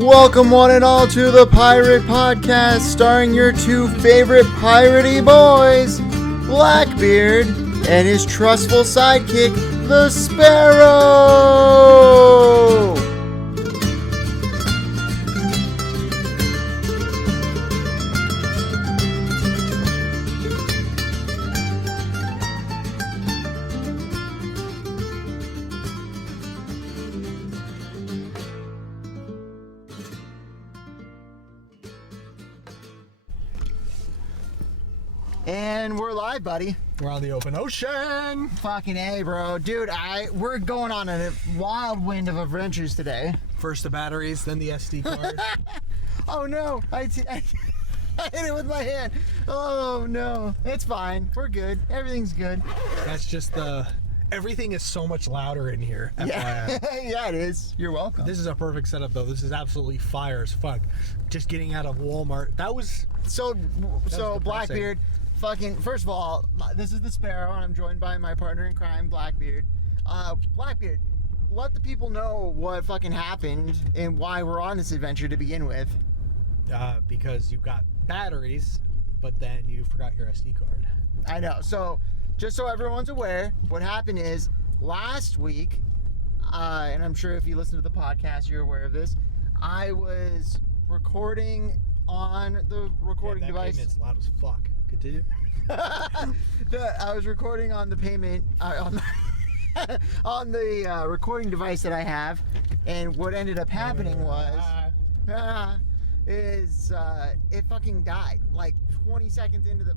Welcome one and all to the Pirate Podcast, starring your two favorite piratey boys, Blackbeard and his trustful sidekick, the Sparrow! And we're live, buddy. We're on the open ocean. Fucking A, bro. Dude, we're going on a wild wind of adventures today. First the batteries, then the SD card. Oh no, I hit it with my hand. Oh no, it's fine. We're good. Everything's good. That's just everything is so much louder in here. Yeah, yeah, it is. You're welcome. This is a perfect setup, though. This is absolutely fire as fuck. Just getting out of Walmart. That was so depressing. Blackbeard. Fucking, first of all, this is the Sparrow, and I'm joined by my partner in crime, Blackbeard. Blackbeard, let the people know what fucking happened and why we're on this adventure to begin with. because you got batteries, but then you forgot your SD card. I know. So, just so everyone's aware, what happened is last week, and I'm sure if you listen to the podcast, you're aware of this. I was recording on the recording device. Payment's loud as fuck. Continue. I was recording on the payment on the recording device that I have, and what ended up happening was it fucking died like 45 seconds into the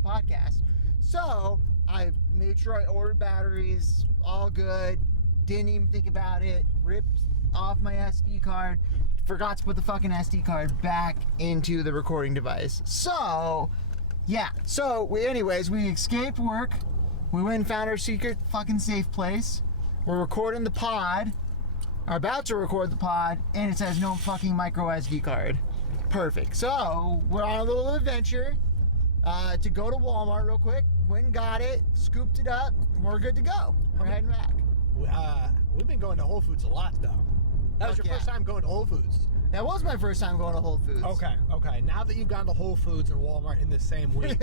podcast. So I made sure I ordered batteries, all good, didn't even think about it, ripped off my SD card, forgot to put the fucking SD card back into the recording device. So, yeah. So, we escaped work. We went and found our secret fucking safe place. We're recording the pod. Are about to record the pod, and it says no fucking micro SD card. Perfect. So, we're on a little adventure to go to Walmart real quick. Went and got it, scooped it up. We're good to go. We're heading back. We've been going to Whole Foods a lot, though. That was your first time going to Whole Foods. That was my first time going to Whole Foods. Okay. Now that you've gone to Whole Foods and Walmart in the same week,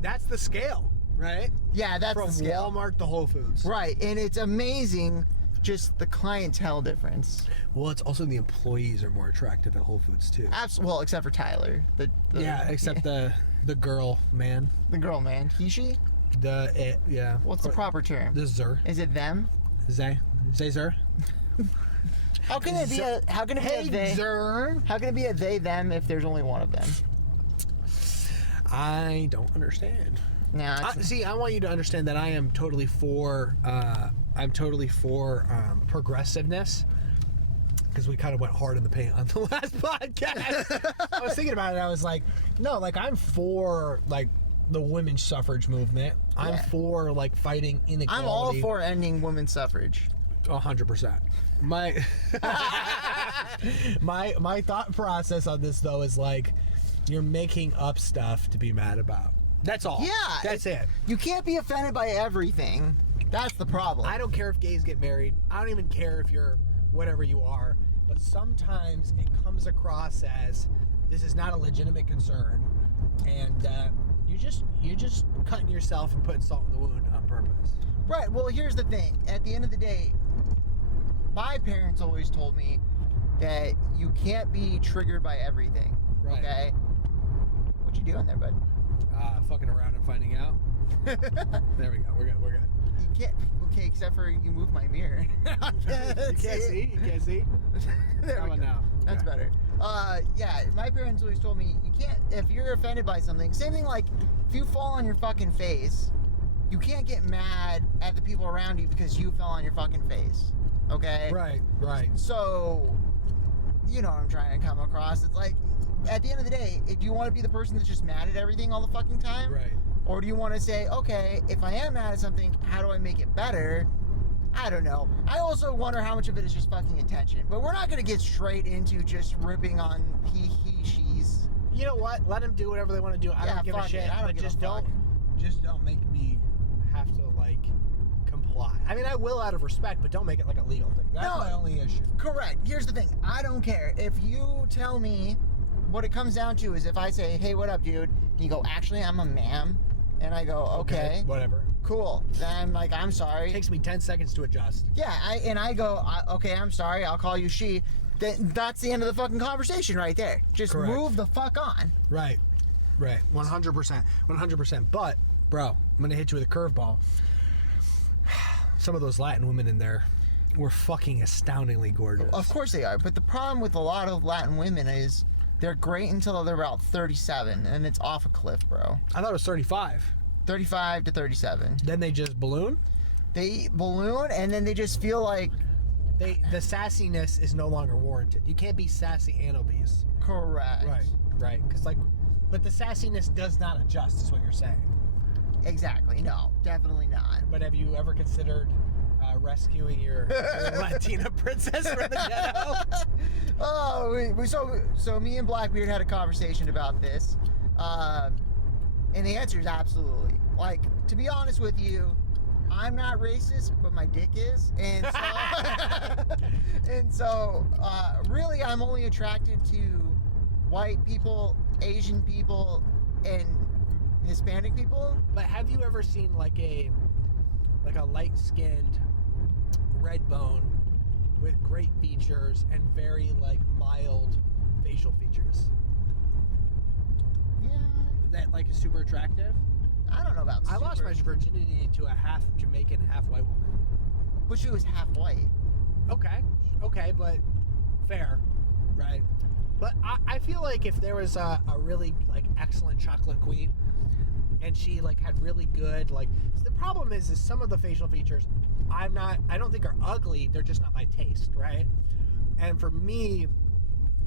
that's the scale, right? Yeah, that's from the scale. Walmart to Whole Foods. Right, and it's amazing just the clientele difference. Well, it's also the employees are more attractive at Whole Foods too. Well, except for Tyler. The girl man. The girl man. He, she? Yeah. What's the proper term? The zer. Is it them? Zay zer. How can it be a they? Zer. How can it be a they them if there's only one of them? I don't understand. Nah, see, I want you to understand that I am totally for progressiveness, because we kind of went hard in the paint on the last podcast. I was thinking about it. I was like, no, like I'm for like the women's suffrage movement. Yeah. I'm for like fighting inequality. I'm all for ending women's suffrage. 100%. My thought process on this though is like, you're making up stuff to be mad about. That's all. Yeah. That's it. You can't be offended by everything. That's the problem. I don't care if gays get married. I don't even care if you're whatever you are. But sometimes it comes across as this is not a legitimate concern, and you're just cutting yourself and putting salt in the wound on purpose. Right. Well, here's the thing. At the end of the day, my parents always told me that you can't be triggered by everything. Right. Okay. What you doing there, bud? Fucking around and finding out. There we go. We're good. You can't. Okay, except for you move my mirror. You can't see. There we go. Now. That's better. Yeah, my parents always told me you can't, if you're offended by something, same thing like if you fall on your fucking face, you can't get mad at the people around you because you fell on your fucking face. Okay? Right. So, you know what I'm trying to come across. It's like, at the end of the day, do you want to be the person that's just mad at everything all the fucking time? Right. Or do you want to say, okay, if I am mad at something, how do I make it better? I don't know. I also wonder how much of it is just fucking attention. But we're not going to get straight into just ripping on he, she's. You know what? Let them do whatever they want to do. I don't give a shit. I don't give a fuck. Just don't make me have to like comply. I mean, I will out of respect, but don't make it like a legal thing. That's my only issue. Correct. Here's the thing. I don't care. If you tell me, what it comes down to is if I say, hey, what up, dude? And you go, actually, I'm a ma'am. And I go, okay. Whatever. Cool. Then I'm like, I'm sorry. It takes me 10 seconds to adjust. Yeah, I go, okay, I'm sorry. I'll call you she. That's the end of the fucking conversation right there. Just Correct. move the fuck on. Right. 100%. 100%. But, bro, I'm going to hit you with a curveball. Some of those Latin women in there were fucking astoundingly gorgeous. Of course they are. But the problem with a lot of Latin women is they're great until they're about 37, and it's off a cliff, bro. I thought it was 35. 35 to 37. Then they just balloon? They balloon, and then they just feel like... The sassiness is no longer warranted. You can't be sassy and obese. Correct. Right. Because, like, but the sassiness does not adjust, is what you're saying. Exactly. No, definitely not. But have you ever considered rescuing your Latina princess from the ghetto? Oh, so me and Blackbeard had a conversation about this, and the answer is absolutely. Like, to be honest with you, I'm not racist, but my dick is, and so, really, I'm only attracted to white people, Asian people, and Hispanic people. But have you ever seen like a light-skinned red bone with great features and very like mild facial features? Yeah. That like is super attractive? I don't know about I lost my virginity to a half Jamaican, half white woman. But she was half white. Okay, but fair, right? But I feel like if there was a really like excellent chocolate queen, and she like had really good like, the problem is some of the facial features I don't think are ugly, they're just not my taste, right? And for me,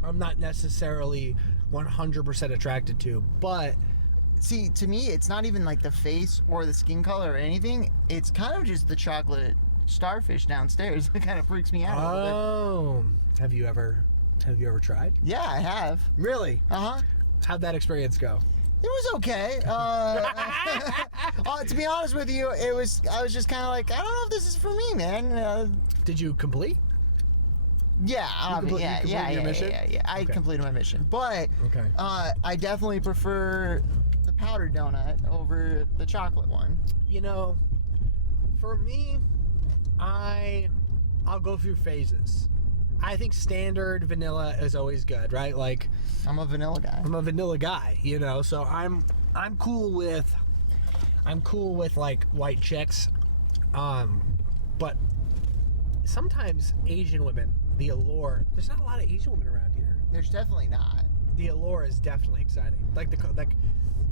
I'm not necessarily 100% attracted to, but see, to me, it's not even like the face or the skin color or anything. It's kind of just the chocolate starfish downstairs that kind of freaks me out a little bit. Oh, have you ever tried? Yeah, I have. Really? Uh-huh. How'd that experience go? It was okay. To be honest with you, I was just kind of like, I don't know if this is for me, man. Did you complete? Yeah, Yeah. I completed my mission, but Okay. I definitely prefer the powdered donut over the chocolate one. You know, for me, I'll go through phases. I think standard vanilla is always good, right? Like, I'm a vanilla guy. I'm a vanilla guy, you know, so I'm cool with like white chicks, but sometimes Asian women, the allure. There's not a lot of Asian women around here. There's definitely not. The allure is definitely exciting. Like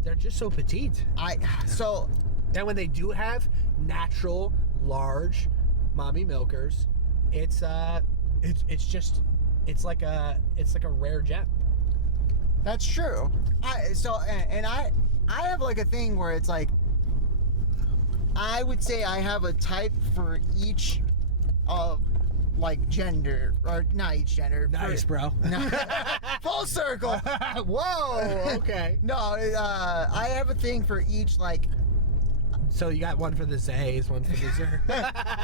they're just so petite. And when they do have natural, large, mommy milkers, it's like a rare gem. That's true. I have like a thing where it's like, I would say I have a type for each of like gender, or not each gender. Nice, bro. Full circle. Whoa. Okay. No, I have a thing for each like. So you got one for the Zays, one for the Zer.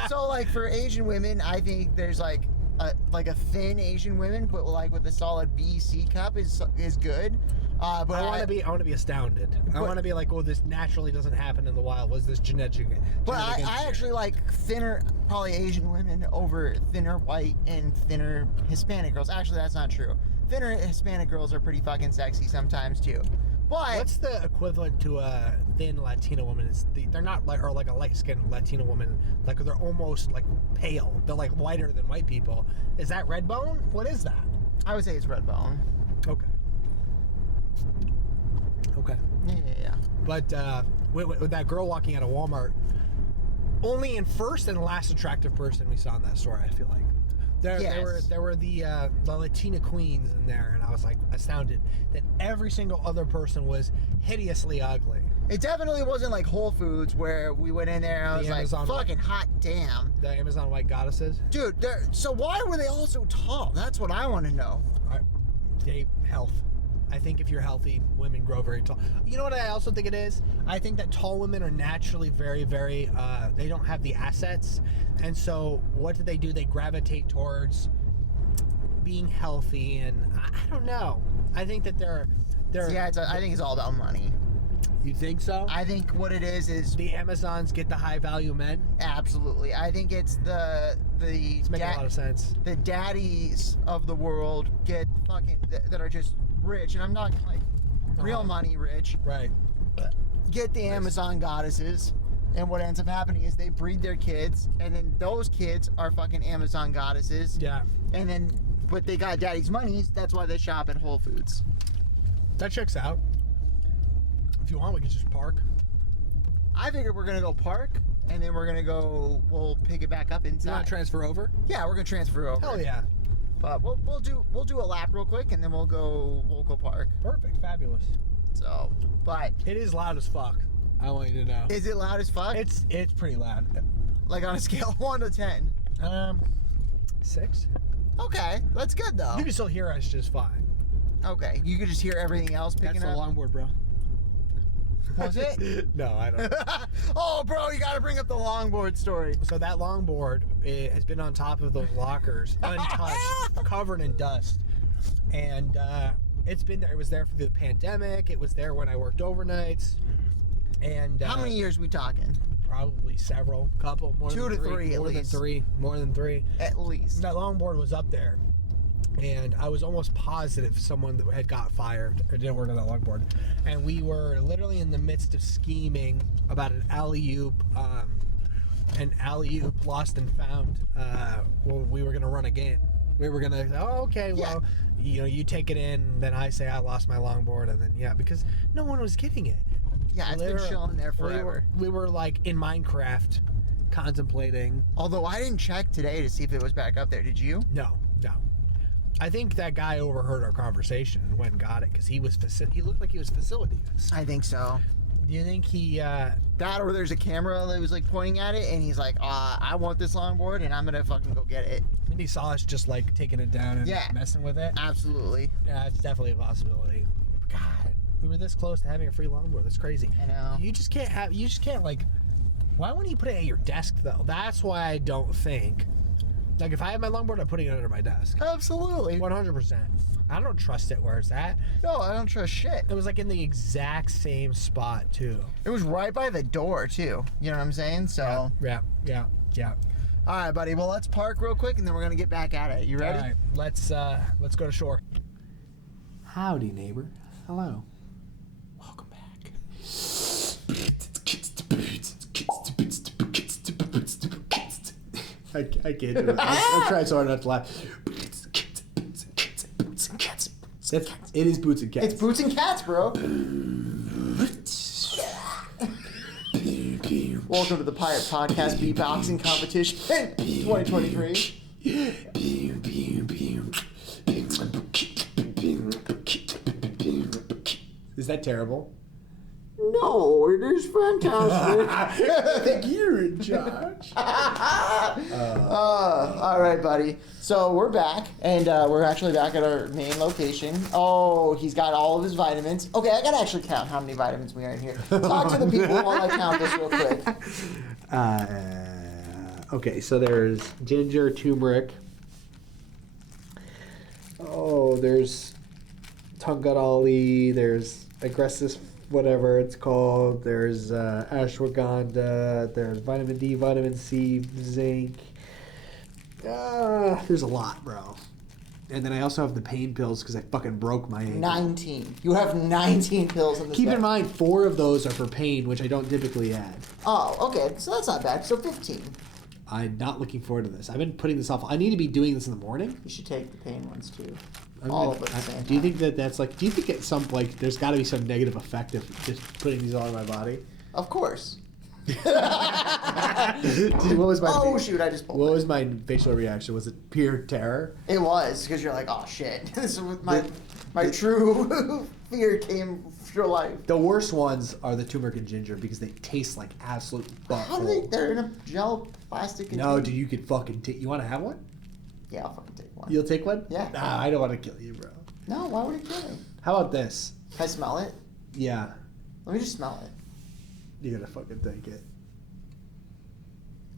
So like for Asian women, I think there's like a thin Asian women, but like with a solid B, C cup is good. But I want to be astounded. I want to be like, oh, this naturally doesn't happen in the wild. Was this genetic? But I actually like thinner, probably Asian women over thinner white and thinner Hispanic girls. Actually, that's not true. Thinner Hispanic girls are pretty fucking sexy sometimes too. But what's the equivalent to a thin Latina woman? They're not like, or like a light-skinned Latina woman. Like they're almost like pale. They're like whiter than white people. Is that red bone? What is that? I would say it's red bone. Okay. Yeah. But with that girl walking out of Walmart, only in first and last attractive person we saw in that store, I feel like. There were the Latina queens in there, and I was like astounded that every single other person was hideously ugly. It definitely wasn't like Whole Foods where we went in there and I was Amazon like, fucking hot damn. The Amazon white goddesses? Dude, so why were they all so tall? That's what I want to know. Health. I think if you're healthy, women grow very tall. You know what I also think it is? I think that tall women are naturally very, very, they don't have the assets. And so what do? They gravitate towards being healthy, and I don't know. I think that they're Yeah, I think it's all about money. You think so? I think what it is the Amazons get the high value men. absolutely. I think it's It's making a lot of sense. the daddies of the world get fucking that are just rich, and I'm not like real money rich. Right. Get the Amazon goddesses, and what ends up happening is they breed their kids, and then those kids are fucking Amazon goddesses. Yeah. And then, but they got daddy's monies. That's why they shop at Whole Foods. That checks out. If you want, we can just park. I figured we're gonna go park, and then we'll pick it back up You inside. want to transfer over? Yeah, we're gonna transfer over. Hell yeah. But we'll do a lap real quick, and then we'll go park. Perfect. Fabulous. So, but It is loud as fuck. I want you to know. is it loud as fuck? It's pretty loud. Like on a scale of 1 to 10. 6. Okay, that's good though. You can still hear us just fine. Okay, you could just hear everything else picking That's the up. longboard, bro. Was it? No, I don't. Oh, bro, you got to bring up the longboard story. So that longboard has been on top of those lockers, untouched, covered in dust, and it's been there. It was there for the pandemic. It was there when I worked overnights, and How many years we talking? Probably several, couple, more 2 than to 3, 3 at more least. than 3, more than 3. At least. That longboard was up there, and I was almost positive someone that had got fired or didn't work on that longboard, and we were literally in the midst of scheming about an alley-oop lost and found. Well, we were gonna run a game. We were gonna, okay, well, you take it in, then I say I lost my longboard, and then because no one was getting it. Yeah, it's been chilling there forever. We were like in Minecraft, contemplating. Although I didn't check today to see if it was back up there. Did you? No. I think that guy overheard our conversation and went and got it because he looked like he was facility use. I think so. Do you think he? That or there's a camera that was like pointing at it, and he's like, I want this longboard, and I'm gonna fucking go get it. And he saw us just like taking it down and messing with it. Absolutely. Yeah, it's definitely a possibility. God, we were this close to having a free longboard. That's crazy. I know. You just can't like. Why wouldn't you put it at your desk though? That's why I don't think. Like if I had my longboard, I'm putting it under my desk. Absolutely. 100%. I don't trust it where it's at. No, I don't trust shit. It was like in the exact same spot too. It was right by the door too. You know what I'm saying? So. Yeah. All right, buddy. Well, let's park real quick, and then we're gonna get back at it. You ready? All right, let's go to shore. Howdy, neighbor. Hello. Welcome back. I can't do it. I'm trying so hard not to laugh. It is boots and cats. It's boots and cats, bro. Welcome to the Pirate Podcast beatboxing competition 2023. Is that terrible? No, it is fantastic. I think you're in charge. All right, buddy. So we're back, and we're actually back at our main location. Oh, he's got all of his vitamins. Okay, I gotta actually count how many vitamins we are in here. Talk to the people while I count this real quick. Okay, so there's ginger, turmeric. Oh, there's Tungadali. There's aggressive, whatever it's called. There's ashwagandha. There's vitamin D, vitamin C, zinc. There's a lot, bro. And then I also have the pain pills because I fucking broke my ankle. 19. You have 19 pills in this Keep bag. in mind, 4 of those are for pain, which I don't typically add. Oh, okay. So that's not bad. So 15. I'm not looking forward to this. I've been putting this off. I need to be doing this in the morning. You should take the pain ones too. I'm All gonna- of them at the same Do you time. think that's like? Do you think it's some like? There's got to be some negative effect of just putting these all in my body. Of course. What was my? Oh shoot! I just pulled What it. was my facial reaction? Was it pure terror? It was because you're like, oh shit! This is what my true fear came to life. The worst ones are the turmeric and ginger because they taste like absolute How do they? butthole. They're in a gel plastic. No, container. dude, you could fucking take. You want to have one? Yeah, I'll fucking take one. You'll take one? Yeah. Nah, I don't want to kill you, bro. No, why would it kill me? How about this? Can I smell it? Yeah. Let me just smell it. You gotta fucking think it.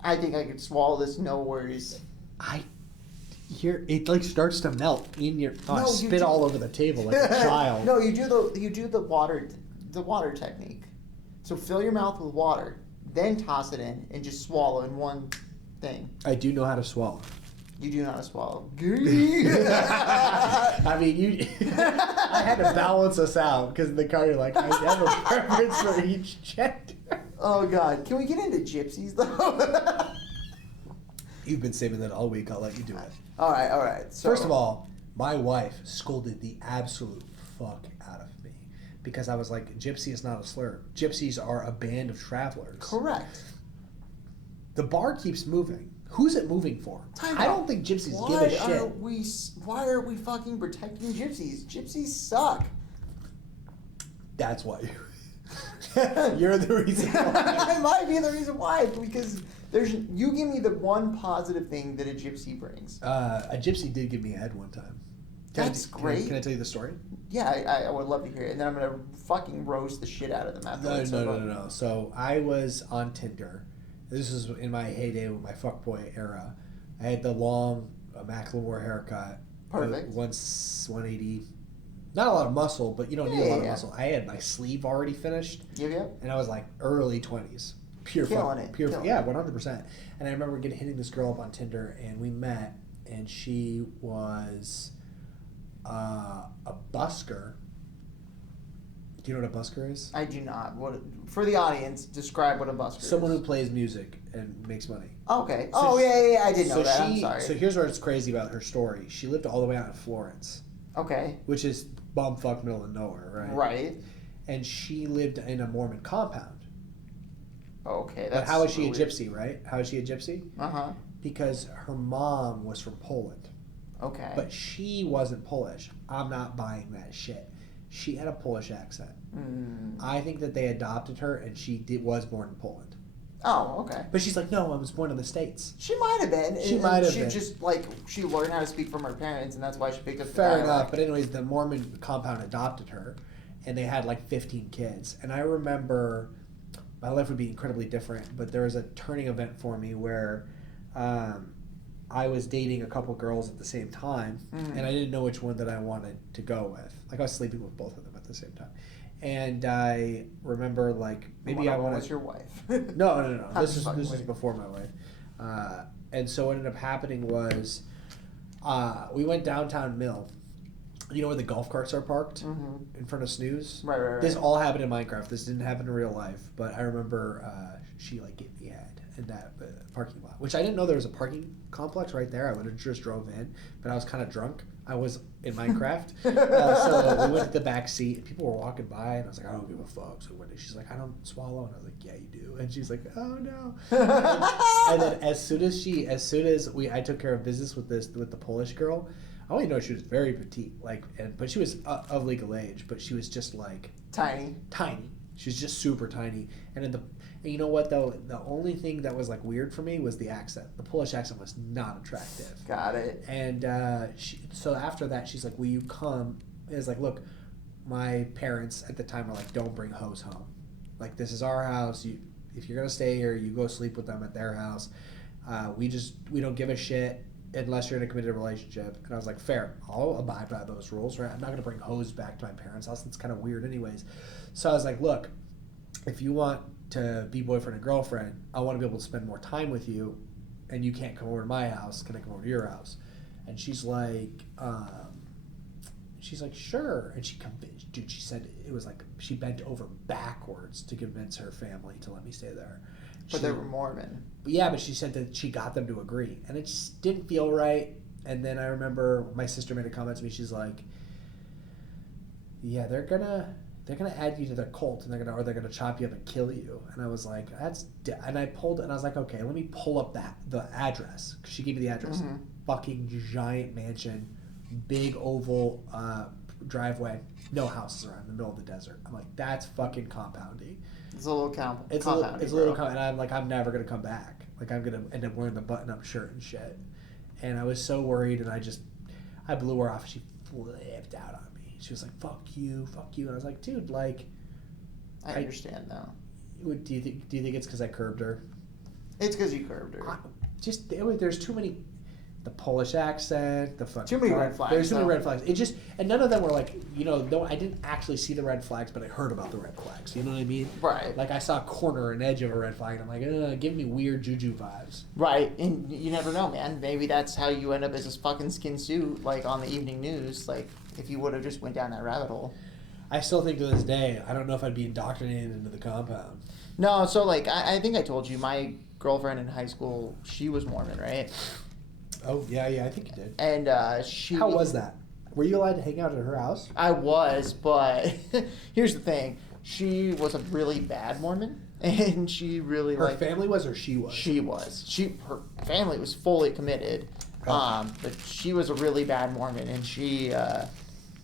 I think I could swallow this, no worries. It like starts to melt in your. Oh, No, I spit all over the table like a child. No, you do the water technique. So fill your mouth with water, then toss it in, and just swallow in one thing. I do know how to swallow. You do know how to swallow. I mean, I had to balance us out because in the car you're like, I have a preference for each gender. Oh God, can we get into gypsies though? You've been saving that all week. I'll let you do it. All right. So, First of all, my wife scolded the absolute fuck out of me because I was like, gypsy is not a slur. Gypsies are a band of travelers. correct. The bar keeps moving. Who's it moving for? I don't think gypsies give a shit. Why are we fucking protecting gypsies? Gypsies suck. That's why you're the reason why. I might be the reason why, because you give me the one positive thing that a gypsy brings. A gypsy did give me a head one time. That's great. Can I tell you the story? Yeah, I would love to hear it, and then I'm gonna fucking roast the shit out of them after. No. So I was on Tinder. This was in my heyday with my fuckboy era. I had the long Macklemore haircut. Perfect. 180. Not a lot of muscle, but you don't need a lot of muscle. I had my sleeve already finished. Yep. And I was like early 20s. Pure Killing fuck. it. Pure Killing yeah, 100%. And I remember hitting this girl up on Tinder, and we met, and she was a busker. Do you know what a busker is? I do not. For the audience, describe what a busker is. Someone who plays music and makes money. Okay. So yeah, I did know that. I'm So sorry. here's what's crazy about her story. She lived all the way out in Florence. Okay. Which is bumfuck middle of nowhere, right? Right. And she lived in a Mormon compound. Okay. But how is she a gypsy, right? How is she a gypsy? Uh-huh. Because her mom was from Poland. Okay. But she wasn't Polish. I'm not buying that shit. She had a Polish accent. I think that they adopted her, and she was born in Poland. Oh, okay. But she's like, no, I was born in the States. She might have been. She might have been. She just, she learned how to speak from her parents, and that's why she picked up the Fair dialect. enough. But anyways, the Mormon compound adopted her, and they had 15 kids. And I remember my life would be incredibly different, but there was a turning event for me where I was dating a couple girls at the same time, and I didn't know which one that I wanted to go with. I was sleeping with both of them at the same time. And I remember maybe I want to. Was your wife? No. This is before my wife. And so what ended up happening was we went downtown Mill. You know where the golf carts are parked in front of Snooze? Right. This all happened in Minecraft. This didn't happen in real life, but I remember she gave me a head in that parking lot, which I didn't know there was a parking complex right there. I would have just drove in, but I was kind of drunk. I was in Minecraft, so we went to the back seat. And people were walking by, and I was like, I don't give a fuck. So she's like, I don't swallow, and I was like, yeah, you do. And she's like, oh no. And then as soon as I took care of business with the Polish girl. I only know she was very petite, but she was of legal age, but she was just tiny. She was just super tiny, and you know what though? The only thing that was weird for me was the accent. The Polish accent was not attractive. Got it. And so after that, she's like, "Will you come?" It's like, look, my parents at the time were like, "Don't bring hoes home. This is our house. If you're gonna stay here, you go sleep with them at their house. We don't give a shit." Unless you're in a committed relationship. And I was like, fair, I'll abide by those rules, right? I'm not going to bring hoes back to my parents' house. It's kind of weird anyways. So I was like, look, if you want to be boyfriend and girlfriend, I want to be able to spend more time with you, and you can't come over to my house. Can I come over to your house? And she's like, sure. And she convinced, dude, she said it was she bent over backwards to convince her family to let me stay there. But they were Mormon. Yeah, but she said that she got them to agree, and it just didn't feel right. And then I remember my sister made a comment to me. She's like, "Yeah, they're gonna add you to their cult, and they're gonna chop you up and kill you." And I was like, and I pulled, and I was like, okay, let me pull up the address. 'Cause she gave me the address. Fucking giant mansion, big oval driveway, no houses around, in the middle of the desert. I'm like, that's fucking compounding. It's a little compound. It's a little compound, and I'm like, I'm never gonna come back. I'm gonna end up wearing the button-up shirt and shit. And I was so worried, and I blew her off. She flipped out on me. She was like, fuck you. And I was like, dude, like... I understand now. Do you think it's because I curbed her? It's because you curbed her. There's too many... The Polish accent, the fucking... Too many red flags. There's too many red flags. And none of them were like, no, I didn't actually see the red flags, but I heard about the red flags. You know what I mean? Right. Like, I saw a corner, an edge of a red flag, and I'm like, give me weird juju vibes. Right, and you never know, man. Maybe that's how you end up as this fucking skin suit, like, on the evening news, like, if you would have just went down that rabbit hole. I still think to this day, I don't know if I'd be indoctrinated into the compound. No, so, like, I think I told you, my girlfriend in high school, she was Mormon, right? Oh, yeah, I think you did. And she... How was that? Were you allowed to hang out at her house? I was, but here's the thing. She was a really bad Mormon, and she really, Her family was, or she was? She was. Her family was fully committed, but she was a really bad Mormon, and she...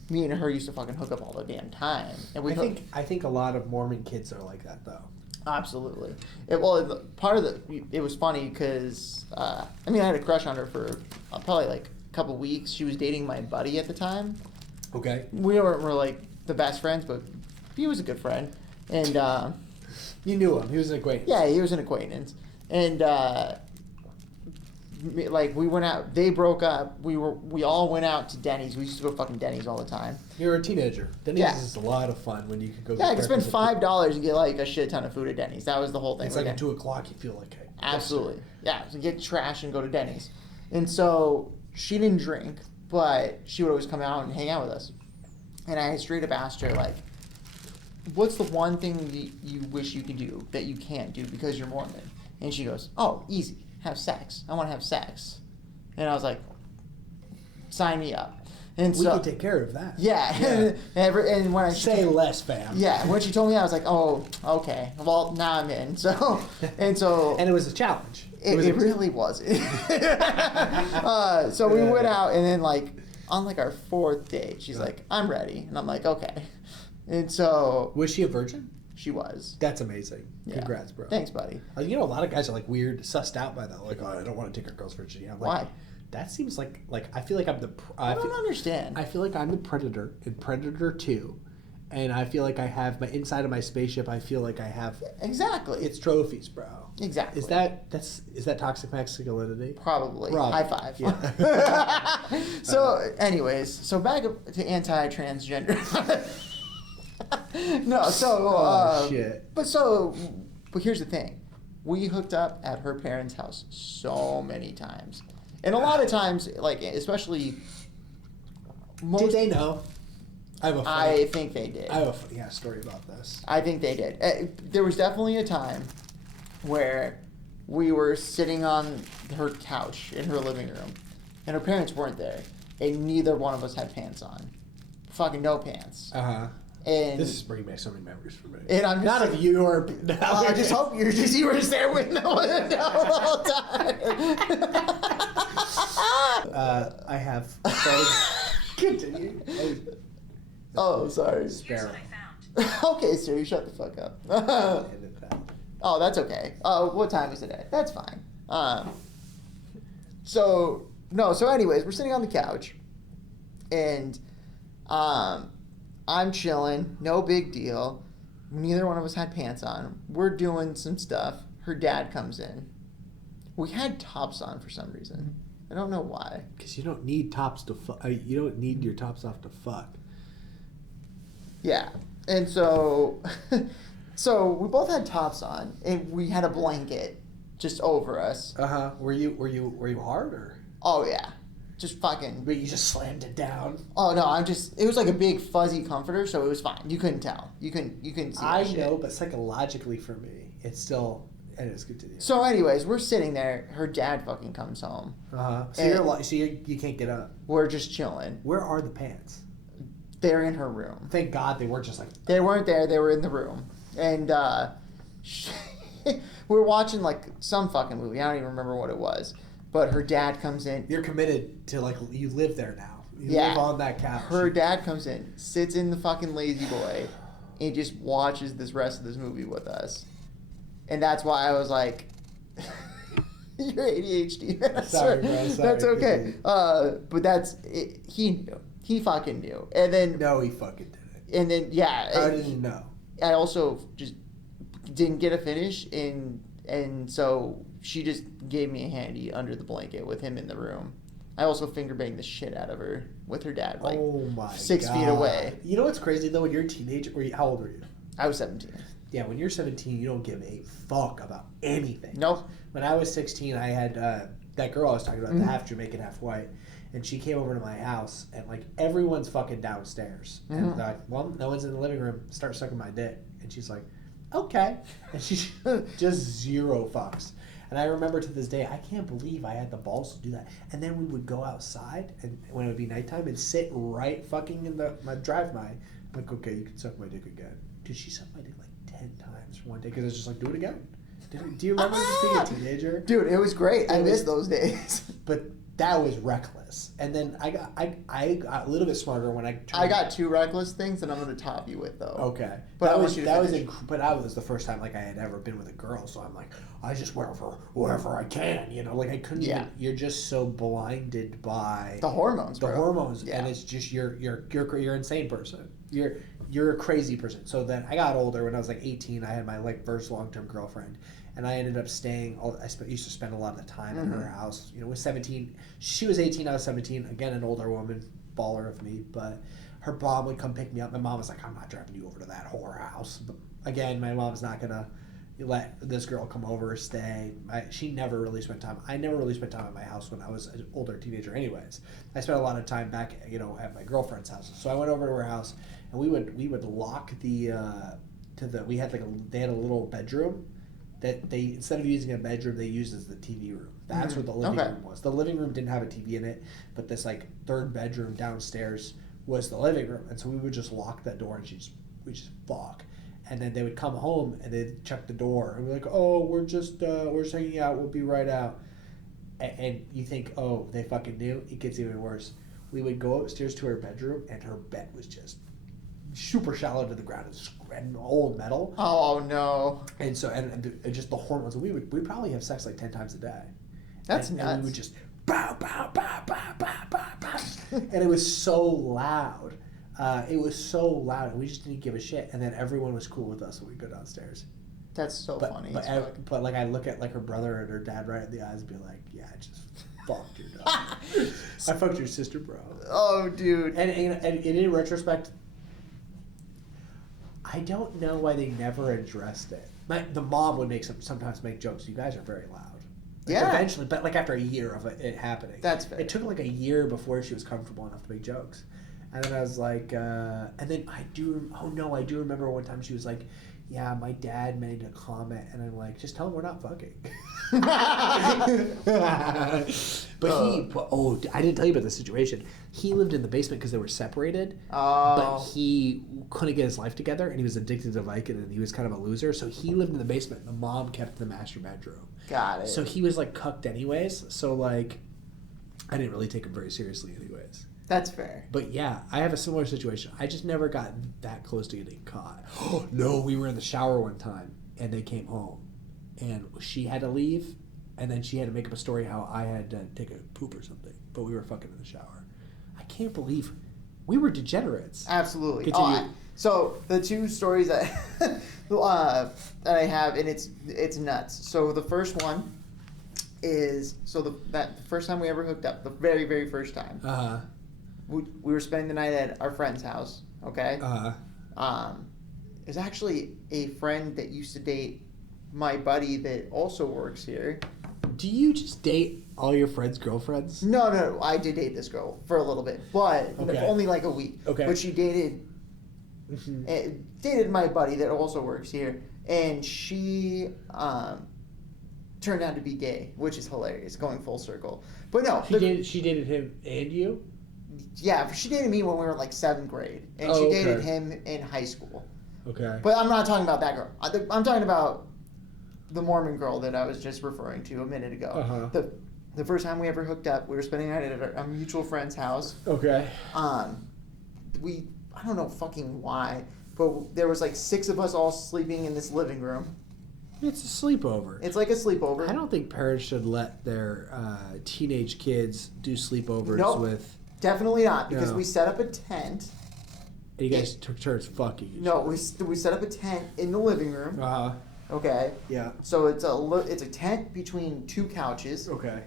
me and her used to fucking hook up all the damn time. And I think a lot of Mormon kids are like that, though. Absolutely. It was funny because, I had a crush on her for probably like a couple weeks. She was dating my buddy at the time. Okay. We weren't like the best friends, but he was a good friend. And, you knew him. He was an acquaintance. Yeah, he was an acquaintance. And, like, we went out, they broke up, we all went out to Denny's. We used to go fucking Denny's all the time. You were a teenager. Denny's is a lot of fun when you could go I could spend $5 and get, like, a shit ton of food at Denny's. That was the whole thing. It's like at 2 o'clock, you feel like, hey. Absolutely. Yeah, so get trash and go to Denny's. And so, she didn't drink, but she would always come out and hang out with us. And I straight up asked her, like, what's the one thing you wish you could do that you can't do because you're Mormon? And she goes, oh, easy. Have sex. I want to have sex. And I was like, sign me up. And we so, can take care of that. Yeah. And when say less, fam. Yeah. When she told me that, I was like, oh, okay. Well, now I'm in. So and it was a challenge. It really wasn't. So we went out, and then like on like our 4th date, she's like, I'm ready, and I'm like, okay. And so was she a virgin? She was. That's amazing. Yeah. Congrats, bro. Thanks, buddy. A lot of guys are like weird, sussed out by that. Like, oh, I don't want to take our girl's virginity. I'm like, why? That seems like I feel like I'm the. I don't understand. I feel like I'm the Predator in Predator 2, and I feel like I have my inside of my spaceship. I feel like I have exactly. It's trophies, bro. Exactly. Is that toxic masculinity? Probably. High five. Yeah. So, anyways, back up to anti-transgender. No, so shit. But here's the thing. We hooked up at her parents' house so many times. And a lot of times, like, especially did they know? I think they did. I have a story about this. I think they did. There was definitely a time where we were sitting on her couch in her living room, and her parents weren't there, and neither one of us had pants on. Fucking no pants. Uh-huh. And this is bringing back so many memories for me. And I'm not of you or. I just hope you were just there with the whole time. I have. Continue. Oh, sorry. Sparrow. Okay, Siri, shut the fuck up. Oh, that's okay. What time is it at? That's fine. So anyways, we're sitting on the couch, and I'm chilling, no big deal. Neither one of us had pants on. We're doing some stuff. Her dad comes in. We had tops on for some reason. I don't know why. Because you don't need tops to fuck. You don't need your tops off to fuck. Yeah. And so we both had tops on, and we had a blanket just over us. Uh-huh. Were you hard, or? Oh, yeah. Just fucking... But you just slammed it down? Oh, no, it was like a big fuzzy comforter, so it was fine. You couldn't tell. You couldn't see that shit. I know, but psychologically for me, it's still... It is good to do. So anyways, we're sitting there. Her dad fucking comes home. Uh-huh. So you can't get up. We're just chilling. Where are the pants? They're in her room. Thank God they weren't just like... They weren't there. They were in the room. And we were watching like some fucking movie. I don't even remember what it was. But her dad comes in. You're committed to, like, you live there now. You Yeah. live on that couch. Her dad comes in, sits in the fucking lazy boy, and just watches this rest of this movie with us. And that's why I was like, you're ADHD. Sorry, bro. Sorry. That's okay. But that's it. He He fucking knew. And then No, he fucking didn't. and then yeah, How did he know? I also just didn't get a finish, and so she just gave me a handy under the blanket with him in the room. I also finger banged the shit out of her with her dad, like Oh my 6 feet away. You know what's crazy though? When you're a teenager, how old were you? I was 17. Yeah, when you're 17, you don't give a fuck about anything. Nope. When I was 16, I had that girl I was talking about, Mhm. the half Jamaican, half white, and she came over to my house, and like everyone's fucking downstairs, and Mhm. they're like, well, no one's in the living room. Start sucking my dick, and she's like, okay, and she just zero fucks. And I remember to this day, I can't believe I had the balls to do that. And then we would go outside, and when it would be nighttime, and sit right fucking in my drive-by. I'm like, okay, you can suck my dick again. Dude, she sucked my dick like 10 times one day because I was just like, do it again. Do you remember just being a teenager? Dude, it was great. I miss those days. But that was reckless. And then I got a little bit smarter when I got 2 reckless things that I'm gonna top you with though. Okay, But I that want was you to that finish. but that was the first time like I had ever been with a girl. So I'm like, I just wear for wherever I can, you know. Like I couldn't. Yeah. Even, you're just so blinded by The hormones, the bro. hormones, Yeah. and it's just you're an insane person. You're a crazy person. So then I got older. When I was like 18, I had my like first long-term girlfriend, and I ended up staying. Used to spend a lot of the time at her house. You know, with 17, she was 18, I was 17. Again, an older woman, baller of me, but her mom would come pick me up. My mom was like, "I'm not driving you over to that whore house." But again, my mom's not gonna let this girl come over or stay. She never really spent time. I never really spent time at my house when I was an older teenager. Anyways, I spent a lot of time back, you know, at my girlfriend's house. So I went over to her house, and we would lock the we had they had a little bedroom that they, instead of using a bedroom, they used as the TV room. That's what the living room was. The living room didn't have a TV in it, but this like third bedroom downstairs was the living room, and so we would just lock that door and we just fuck. And then they would come home and they'd check the door and we're like, oh, we're just hanging out, we'll be right out. And you think, oh, they fucking knew. It gets even worse. We would go upstairs to her bedroom, and her bed was just super shallow to the ground. It's old metal. Oh no. And so and just the hormones. We'd probably have sex like 10 times a day. That's and nuts. And we would just bow, bow, bow, bow, bow, bow, bow. And it was so loud. It was so loud, and we just didn't give a shit. And then everyone was cool with us when we go downstairs. That's so funny. But like I look at like her brother and her dad right in the eyes and be like, yeah, I just fucked your dad. I fucked your sister, bro. Oh, dude. And in retrospect, I don't know why they never addressed it. The mom would sometimes make jokes. You guys are very loud. Like Yeah. Eventually, but like after a year of it happening. That's fair. It took like a year before she was comfortable enough to make jokes. And then I was like, and then I do remember one time she was like, yeah, my dad made a comment, and I'm like, just tell him we're not fucking. I didn't tell you about the situation. He lived in the basement because they were separated, but he couldn't get his life together, and he was addicted to Vicodin, and he was kind of a loser, so he lived in the basement, and the mom kept the master bedroom. Got it. So he was like cucked anyways, so like, I didn't really take him very seriously anyways. That's fair. But yeah, I have a similar situation. I just never got that close to getting caught. No, we were in the shower one time, and they came home, and she had to leave, and then she had to make up a story how I had to take a poop or something, but we were fucking in the shower. I can't believe we were degenerates. Absolutely. Continue. So the 2 stories that that I have, and it's nuts. So the first one is the first time we ever hooked up, the very, very first time. We were spending the night at our friend's house, okay? It was actually a friend that used to date my buddy that also works here. Do you just date all your friends' girlfriends? No, I did date this girl for a little bit, but only like a week. Okay. But she dated my buddy that also works here, and she turned out to be gay, which is hilarious, going full circle. But no. She dated him and you? Yeah, she dated me when we were like 7th grade, and she dated him in high school. Okay. But I'm not talking about that girl. I'm talking about the Mormon girl that I was just referring to a minute ago. The first time we ever hooked up, we were spending the night at a mutual friend's house. Okay. I don't know fucking why, but there was like 6 of us all sleeping in this living room. It's a sleepover. It's like a sleepover. I don't think parents should let their teenage kids do sleepovers with Definitely not, because No. we set up a tent. And you guys took turns fucking. No, we set up a tent in the living room. Uh huh. Okay. Yeah. So it's a tent between two couches. Okay.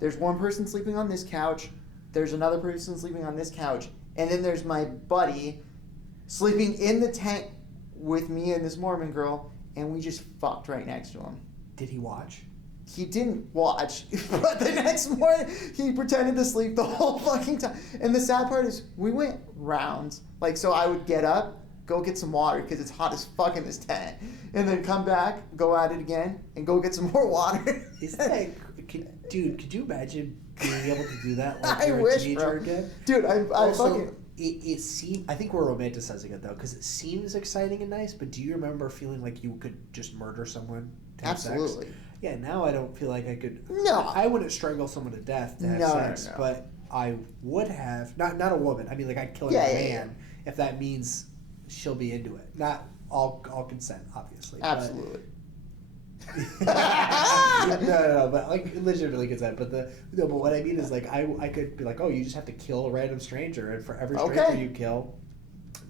There's one person sleeping on this couch. There's another person sleeping on this couch, and then there's my buddy sleeping in the tent with me and this Mormon girl, and we just fucked right next to him. Did he watch? He didn't watch, but the next morning he pretended to sleep the whole fucking time. And the sad part is we went rounds. Like, so I would get up, go get some water because it's hot as fuck in this tent, and then come back, go at it again, and go get some more water. Is that, dude? Could you imagine being able to do that? Like I you're wish, a teenager bro. again. Dude, I Also, fucking... it seems. I think we're romanticizing it though, because it seems exciting and nice. But do you remember feeling like you could just murder someone? To have Absolutely. Sex? Yeah. Now I don't feel like I could. No. I wouldn't strangle someone to death to have No, sex, no. but I would have. Not a woman. I mean, like I'd kill a man if that means she'll be into it. Not all consent, obviously. Absolutely. No, but like legitimately consent. But but what I mean is like I could be like, oh, you just have to kill a random stranger, and for every stranger Okay. you kill,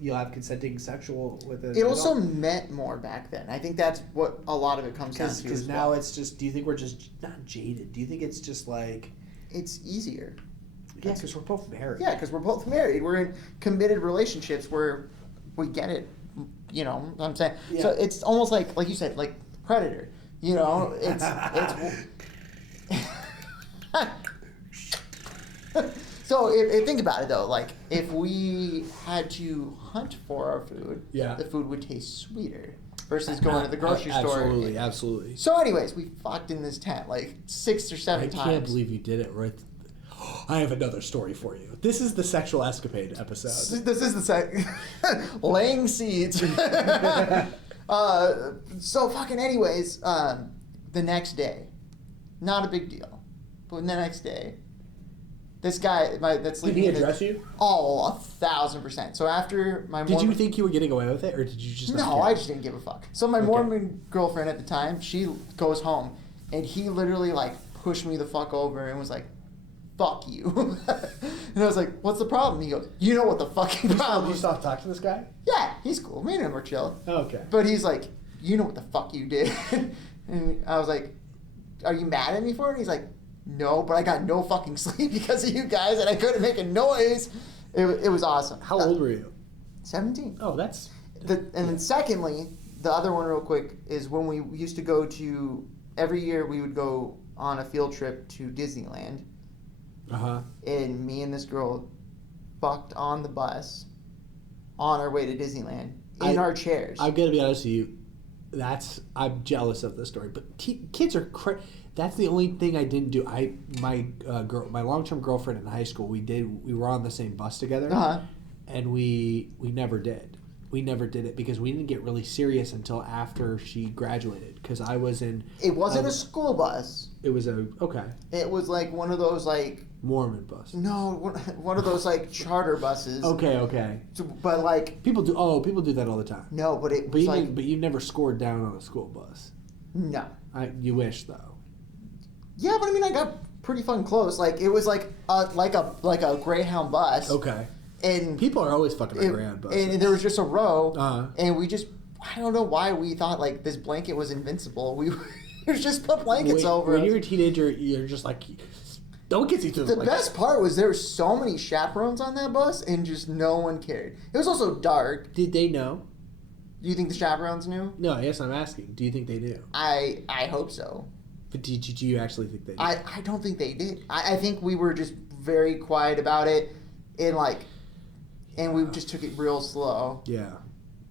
you'll have consenting sexual with it. It also meant more back then. I think that's what a lot of it comes down to. because as now well. it's just. Do you think we're just not jaded? Do you think it's just like It's easier. yeah, because we're both married. Yeah, because we're both married. We're in committed relationships where we get it. You know what I'm saying? Yeah. So it's almost like you said, like Predator. You know, it's So if think about it though, like if we had to hunt for our food, Yeah. the food would taste sweeter versus going to the grocery store. Absolutely, absolutely. So anyways, we fucked in this tent like 6 or 7 I times. can't believe you did it right. I have another story for you. This is the sexual escapade episode. This is the laying seeds. So fucking anyways, the next day, not a big deal, but the next day, this guy that's Did sleeping he in the- address you? Oh, 1,000%. So after my Did Mormon, you think you were getting away with it, or did you just not no, care? I just didn't give a fuck. So my Okay. Mormon girlfriend at the time, she goes home, and he literally like pushed me the fuck over and was like, "Fuck you," and I was like, "What's the problem?" He goes, "You know what the fucking problem Did you is?" stop talking to this guy? Yeah, he's cool. Me and him are chill. Okay. But he's like, "You know what the fuck you did?" And I was like, "Are you mad at me for it?" And he's like, "No, but I got no fucking sleep because of you guys, and I couldn't make a noise." It was awesome. How old were you? 17. Oh, that's. And then secondly, the other one real quick is when we used to go to, every year we would go on a field trip to Disneyland, Uh-huh. and me and this girl fucked on the bus on our way to Disneyland in our chairs. I'm gonna be honest with you. I'm jealous of this story, but kids are that's the only thing I didn't do. My long-term girlfriend in high school, we were on the same bus together, Uh-huh. and we never did. We never did it because we didn't get really serious until after she graduated. Because I was in. It wasn't a school bus. It was okay It was like one of those like Mormon bus. no, one of those like charter buses. Okay. But like People do that all the time. no, but it But was you like but you've never scored down on a school bus. no. You wish though. Yeah, but I mean I got pretty fucking close. Like it was like a Greyhound bus. Okay. And People are always fucking it- around buses. and there was just a row, Uh-huh. and we just I don't know why we thought like this blanket was invincible. We just put blankets over. When us. you're a teenager, you're just like, don't get you through The the best part was there were so many chaperones on that bus, and just no one cared. It was also dark. Did they know? Do you think the chaperones knew? No, yes, I'm asking. Do you think they knew? I hope so. But do you actually think they did? I don't think they did. I think we were just very quiet about it, and we just took it real slow. Yeah.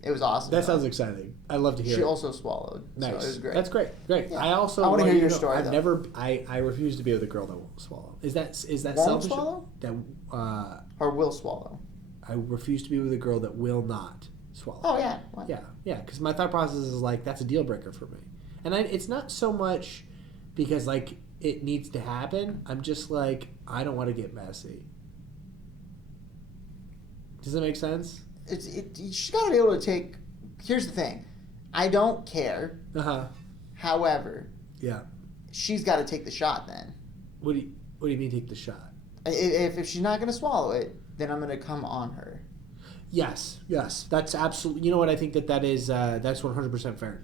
It was awesome. That though. sounds exciting. I'd love to hear She it. also swallowed. Nice. So it was great. That's great. Yeah. I also I wanna want hear you your to know, story, I've though. never. I refuse to be with a girl that won't swallow. Is that Won't selfish? swallow? That Or will swallow. I refuse to be with a girl that will not swallow. Oh yeah. What? Yeah. Because my thought process is like that's a deal breaker for me, and it's not so much because like it needs to happen. I'm just like I don't want to get messy. Does that make sense? She's got to be able to take. Here's the thing, I don't care. Uh-huh. However, Yeah. she's got to take the shot then. What do you mean take the shot? If she's not gonna swallow it, then I'm gonna come on her. Yes, that's absolutely. You know what? I think that is that's 100% fair.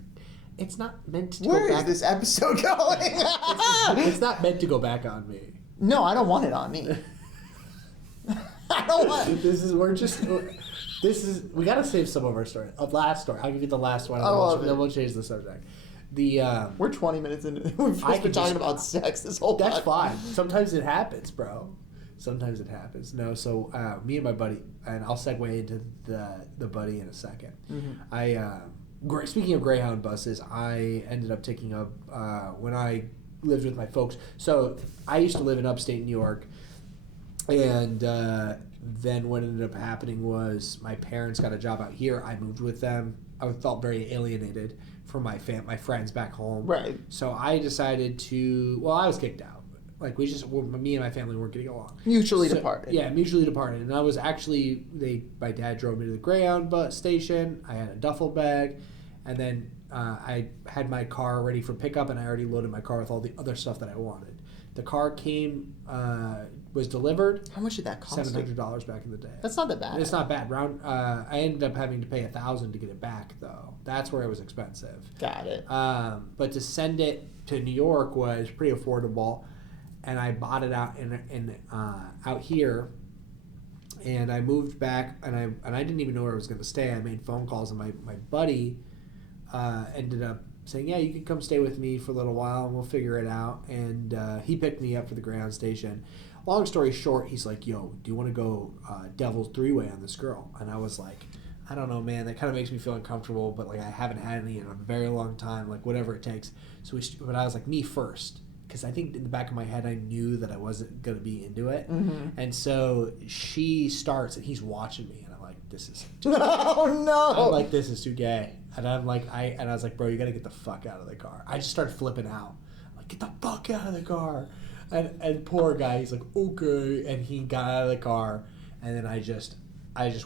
It's not meant to Where go is back. this episode going? It's not meant to go back on me. No, I don't want it on me. I don't want. We gotta save some of our story. Last story. I'll give you the last one. Then we'll change the subject. We're 20 minutes into it. We've just been talking about sex this whole time. That's fine. Sometimes it happens, bro. Sometimes it happens. No, so me and my buddy, and I'll segue into the buddy in a second. Mm-hmm. Speaking of Greyhound buses, I ended up taking up when I lived with my folks. So I used to live in upstate New York, and then what ended up happening was my parents got a job out here. I moved with them. I felt very alienated from my friends back home. Right. So I decided to. Well, I was kicked out. Like me and my family weren't getting along. Mutually departed. Yeah, mutually departed. And I was actually my dad drove me to the Greyhound bus station. I had a duffel bag, and then I had my car ready for pickup, and I already loaded my car with all the other stuff that I wanted. The car came, was delivered. How much did that cost? $700 back in the day. That's not that bad. It's not bad. I ended up having to pay $1,000 to get it back, though. That's where it was expensive. Got it. But to send it to New York was pretty affordable, and I bought it out out here, and I moved back, and I didn't even know where I was going to stay. I made phone calls, and my buddy ended up saying, yeah, you can come stay with me for a little while and we'll figure it out. And he picked me up for the Greyhound station. Long story short, he's like, yo, do you want to go Devil's three-way on this girl? And I was like, I don't know, man. That kind of makes me feel uncomfortable, but like I haven't had any in a very long time, like whatever it takes. But I was like, me first. Because I think in the back of my head, I knew that I wasn't going to be into it. Mm-hmm. And so she starts, and he's watching me. And I'm like, this is too gay. Oh, no. I'm like, this is too gay. And I was like, bro, you got to get the fuck out of the car. I just started flipping out. I'm like, get the fuck out of the car. And poor guy, he's like, okay. And he got out of the car. And then I just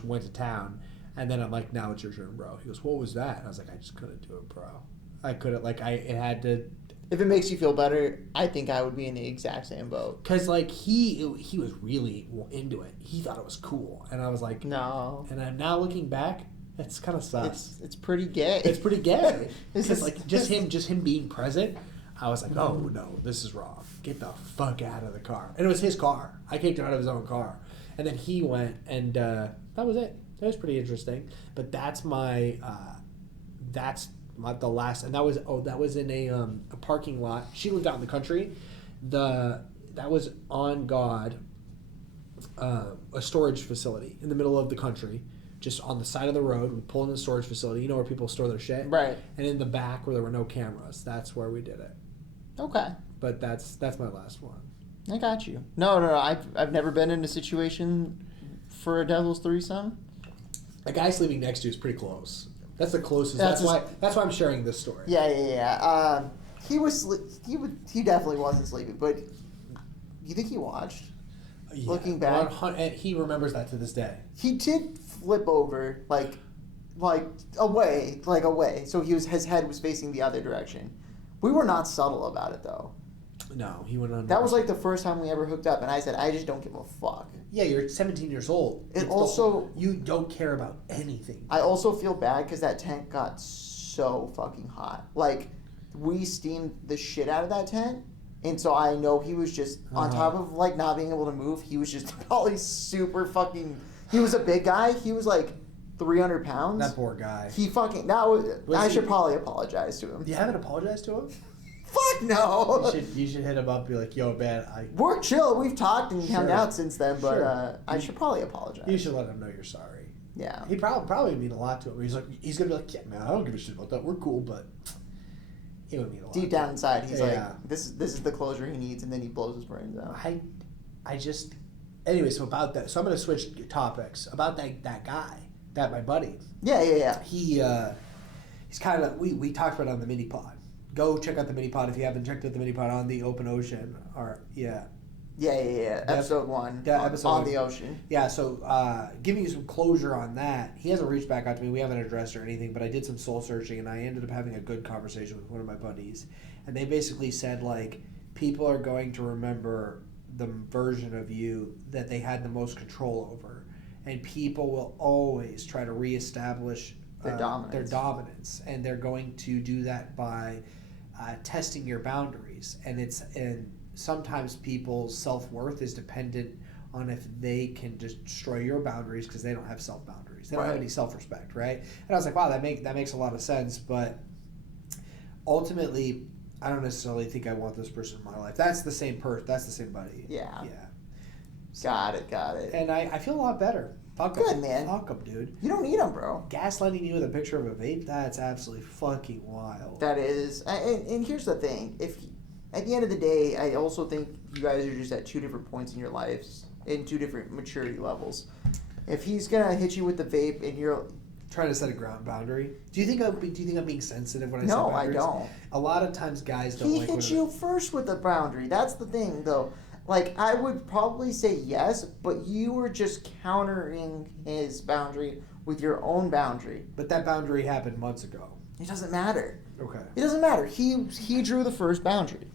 went to town. And then I'm like, now it's your turn, bro. He goes, what was that? And I was like, I just couldn't do it, bro. I couldn't, it had to. If it makes you feel better, I think I would be in the exact same boat. Because, like, he was really into it. He thought it was cool. And I was like, no. And I'm now looking back, it's kind of sus. It's pretty gay. It's pretty gay. Because, like, just him being present, I was like, oh, no, this is wrong. Get the fuck out of the car. And it was his car. I kicked him out of his own car. And then he went, and that was it. That was pretty interesting. But that's the last, and that was in a parking lot. She lived out in the country. That was on God, a storage facility in the middle of the country, just on the side of the road. We pulled in the storage facility. You know where people store their shit, right? And in the back where there were no cameras, that's where we did it. Okay. But that's my last one. I got you. No. I've never been in a situation for a devil's threesome. A guy sleeping next to you is pretty close. That's the closest. That's why I'm sharing this story. Yeah. He definitely wasn't sleeping, but you think he watched? Yeah. Looking back, he remembers that to this day. He did flip over like away. So his head was facing the other direction. We were not subtle about it though. No, he went on. That was like the first time we ever hooked up, and I said, I just don't give a fuck. Yeah, you're 17 years old. You don't care about anything. I also feel bad because that tent got so fucking hot. Like, we steamed the shit out of that tent, and so I know he was just, on top of, like, not being able to move, he was just probably super fucking, he was a big guy. He was, like, 300 pounds. That poor guy. He fucking, I should probably apologize to him. You haven't apologized to him? Fuck no! You should hit him up and be like, yo, man, we're chill. We've talked and hung out since then, but I should probably apologize. You should let him know you're sorry. Yeah. He probably mean a lot to him. He's gonna be like, yeah, man, I don't give a shit about that. We're cool, but it would mean a lot. Deep down inside, he's like, this is the closure he needs, and then he blows his brains out. Anyway, so about that. So I'm gonna switch topics about that guy, my buddy. Yeah. He's kind of we talked about it on the mini pod. Go check out the mini pod if you haven't checked out the mini pod on the open ocean. Yeah. Episode 1 on the ocean. Yeah, so giving you some closure on that. He hasn't reached back out to me. We haven't addressed or anything, but I did some soul searching, and I ended up having a good conversation with one of my buddies. And they basically said, like, people are going to remember the version of you that they had the most control over, and people will always try to reestablish Their dominance. and they're going to do that by testing your boundaries, and sometimes people's self-worth is dependent on if they can destroy your boundaries because they don't have self-boundaries. They don't have any self-respect, right? And I was like, wow, that makes a lot of sense, but ultimately, I don't necessarily think I want this person in my life. That's the same person. That's the same buddy. Yeah. Yeah. Got it. And I feel a lot better. Fuck Good, em. man. Fuck them, dude. You don't need them, bro. Gaslighting you with a picture of a vape, that's absolutely fucking wild. That is, and here's the thing. If at the end of the day, I also think you guys are just at two different points in your lives, in two different maturity levels. If he's gonna hit you with the vape and you're trying to set a ground boundary. Do you think I'm being sensitive when I say no, boundaries? I don't. A lot of times guys don't He like hits you first with the boundary. That's the thing, though. Like, I would probably say yes, but you were just countering his boundary with your own boundary. But that boundary happened months ago. It doesn't matter. Okay. It doesn't matter. He drew the first boundary.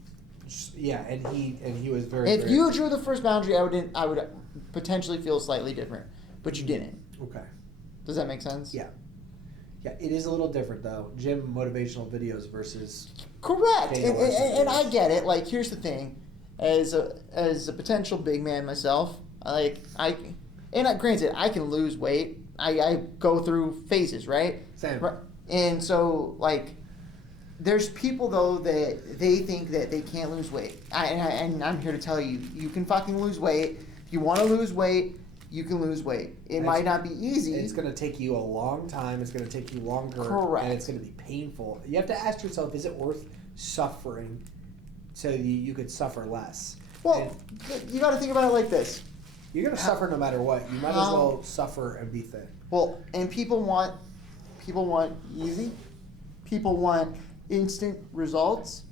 Yeah, and he was very. If you drew the first boundary, I would potentially feel slightly different, but you didn't. Okay. Does that make sense? Yeah. Yeah, it is a little different though. Gym motivational videos versus. Correct, Daniel and I get it. Like, here's the thing, as a potential big man myself, granted, I can lose weight. I go through phases, right? Same. Right. And so, like, there's people though that they think that they can't lose weight. And I'm here to tell you, you can fucking lose weight. If you want to lose weight, you can lose weight. It might not be easy. It's going to take you a long time. It's going to take you longer. Correct. And it's going to be painful. You have to ask yourself, is it worth suffering so you could suffer less? Well, you got to think about it like this. You're going to suffer no matter what. You might as well suffer and be thin. Well, and people want easy. People want instant results.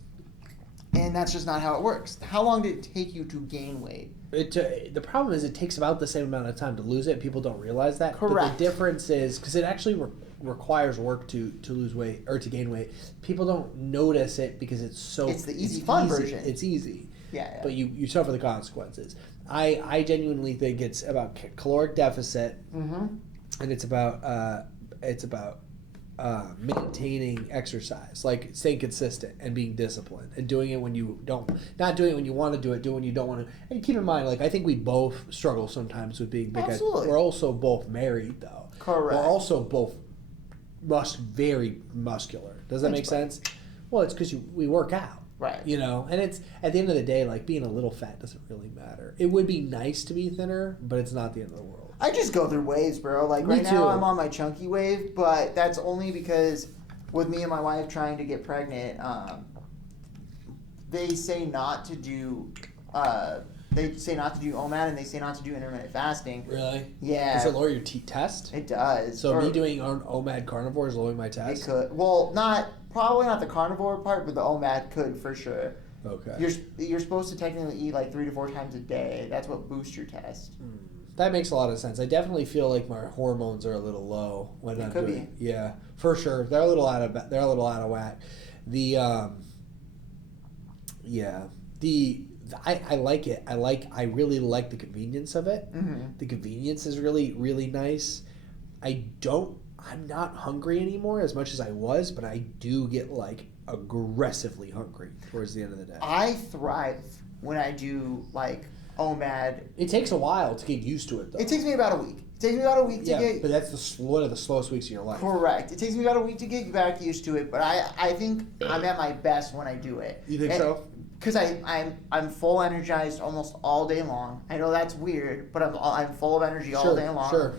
And that's just not how it works. How long did it take you to gain weight? The problem is it takes about the same amount of time to lose it. People don't realize that. Correct. But the difference is, because it actually requires work to lose weight or to gain weight, people don't notice it because it's the easy, fun version. It's easy. Yeah. But you suffer the consequences. I genuinely think it's about caloric deficit, and it's about maintaining exercise, like staying consistent and being disciplined and doing it when you don't, not doing it when you want to do it, when you don't want to. And keep in mind, like, I think we both struggle sometimes with being big. Absolutely. We're also both married, though. Correct. We're also both very muscular. Does that make sense? Well, it's because we work out. Right. You know, and it's at the end of the day, like, being a little fat doesn't really matter. It would be nice to be thinner, but it's not the end of the world. I just go through waves, bro. Like, Me right too. now I'm on my chunky wave, but that's only because with me and my wife trying to get pregnant, they say not to do OMAD, and they say not to do intermittent fasting. Really? Yeah. Does it lower your test? It does. So me doing OMAD carnivore is lowering my test? It could. Well, probably not the carnivore part, but the OMAD could for sure. Okay. You're supposed to technically eat like 3 to 4 times a day. That's what boosts your test. That makes a lot of sense. I definitely feel like my hormones are a little low when I'm doing it. Yeah, for sure. They're a little out of whack. I like it. I really like the convenience of it. Mm-hmm. The convenience is really, really nice. I'm not hungry anymore as much as I was, but I do get like aggressively hungry towards the end of the day. I thrive when I do like OMAD. It takes a while to get used to it, though. It takes me about a week. It takes me about a week to get... but that's one of the slowest weeks of your life. Correct. It takes me about a week to get back used to it, but I think I'm at my best when I do it. You think so? Because I'm full energized almost all day long. I know that's weird, but I'm full of energy all day long. Sure.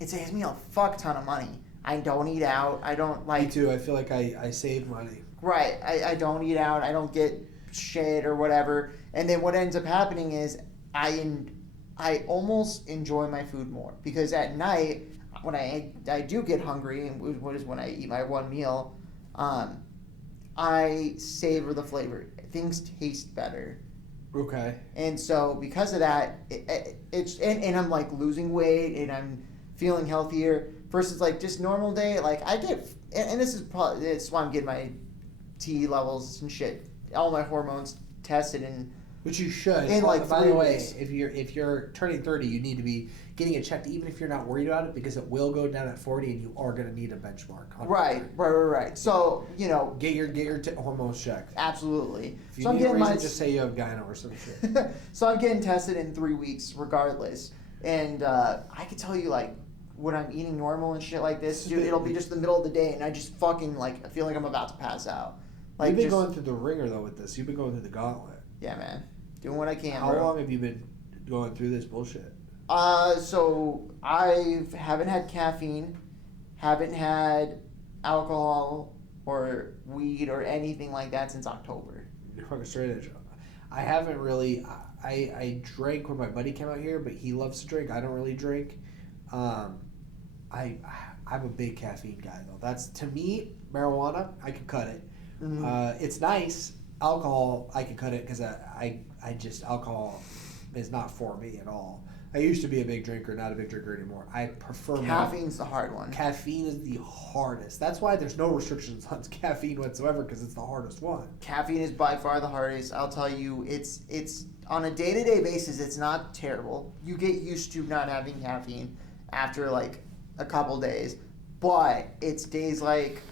It saves me a fuck ton of money. I don't eat out. I don't like... Me too. I feel like I save money. Right. I don't eat out. I don't get shit or whatever. And then what ends up happening is I almost enjoy my food more, because at night when I do get hungry, and what is when I eat my one meal, I savor the flavor. Things taste better. Okay. And so because of that, and I'm like losing weight and I'm feeling healthier versus like just normal day. Like I get, and this is probably, it's why I'm getting my T levels and shit, all my hormones tested, and Which you should. In like by 3 the way, weeks. if you're turning 30, you need to be getting it checked, even if you're not worried about it, because it will go down at 40, and you are going to need a benchmark. Right. So get your hormones checked. Absolutely. If you So I'm need a getting reason, my just say you have gyno or some shit. So I'm getting tested in 3 weeks, regardless. And I could tell you like when I'm eating normal and shit like this, dude, it'll be just the middle of the day, and I just fucking like I feel like I'm about to pass out. Like You've been going through the ringer though with this. You've been going through the gauntlet. Yeah, man. Doing what I can, How bro. long have you been going through this bullshit? So I haven't had caffeine, haven't had alcohol or weed or anything like that since October. You're fucking straight edge. I haven't really. I drank when my buddy came out here, but he loves to drink. I don't really drink. I'm a big caffeine guy though. That's to me marijuana. I could cut it. Mm-hmm. It's nice. Alcohol, I can cut it because I just alcohol is not for me at all. I used to be a big drinker, not a big drinker anymore. I prefer Caffeine's the hard one. Caffeine is the hardest. That's why there's no restrictions on caffeine whatsoever, because it's the hardest one. Caffeine is by far the hardest. I'll tell you, it's on a day-to-day basis, it's not terrible. You get used to not having caffeine after like a couple days, but it's days like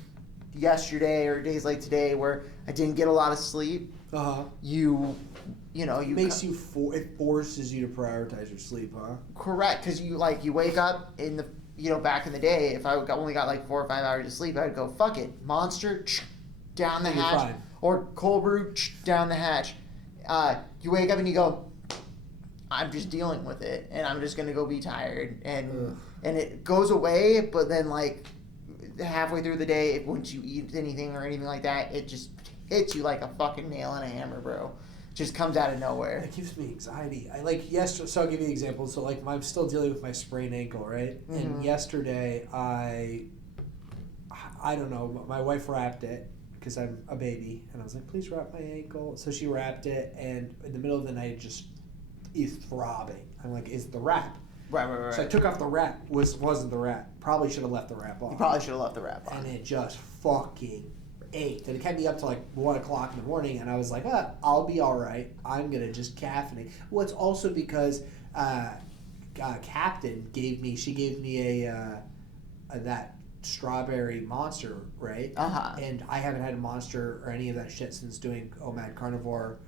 yesterday or days like today where I didn't get a lot of sleep. You Makes it forces you to prioritize your sleep, huh? Correct, because you wake up in the back in the day, if I only got like 4 or 5 hours of sleep, I'd go fuck it, Monster down the hatch, fine. or cold brew down the hatch. You wake up and you go, I'm just dealing with it, and I'm just gonna go be tired, and it goes away, but then like halfway through the day, once you eat anything or anything like that, it just hits you like a fucking nail in a hammer, bro. Just comes out of nowhere. It gives me anxiety. So I'll give you an example. So like I'm still dealing with my sprained ankle, right? Mm-hmm. And yesterday I don't know, my wife wrapped it because I'm a baby, and I was like, please wrap my ankle. So she wrapped it, and in the middle of the night it just is throbbing. I'm like, is it the wrap? Right. So I took off the wrap. Wasn't the wrap. Probably should have left the wrap on. You probably should have left the wrap on. And it just fucking ached. And it kept me up to like 1 o'clock in the morning, and I was like, I'll be all right. I'm going to just caffeinate. Well, it's also because Captain gave me a that strawberry Monster, right? And I haven't had a Monster or any of that shit since doing OMAD Carnivore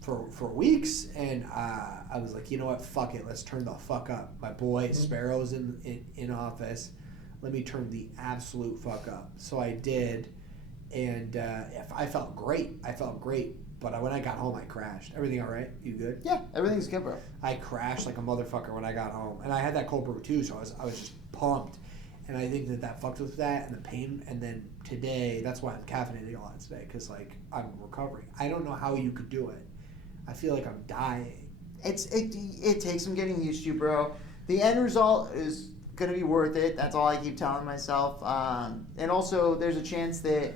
for weeks, and I was like, you know what, fuck it, let's turn the fuck up. My boy Sparrow's in office, let me turn the absolute fuck up. So I did, and I felt great, but when I got home I crashed. Everything all right? You good? Yeah, everything's good, bro. I crashed like a motherfucker when I got home, and I had that cold brew too, so I was just pumped. And I think that fucked with that and the pain. And then today, that's why I'm caffeinating a lot today, because like I'm recovering. I don't know how you could do it. I feel like I'm dying. It takes some getting used to, bro. The end result is gonna be worth it. That's all I keep telling myself. And also, there's a chance that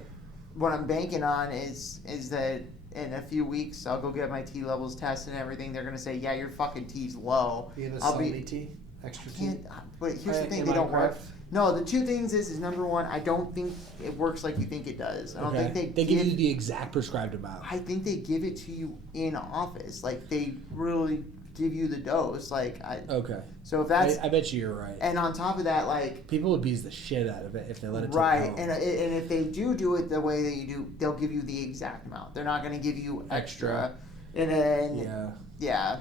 what I'm banking on is that in a few weeks I'll go get my T levels tested and everything. They're gonna say, yeah, your fucking T's low. You have a tea? Extra tea? But here's the thing, they don't work. No, the two things is number one, I don't think it works like you think it does. I don't think they give you the exact prescribed amount. I think they give it to you in office. Like they really give you the dose. Okay. So if that's, I bet you're right. And on top of that, like people would abuse the shit out of it if they let it. Right, and if they do it the way that you do, they'll give you the exact amount. They're not going to give you extra. And then yeah.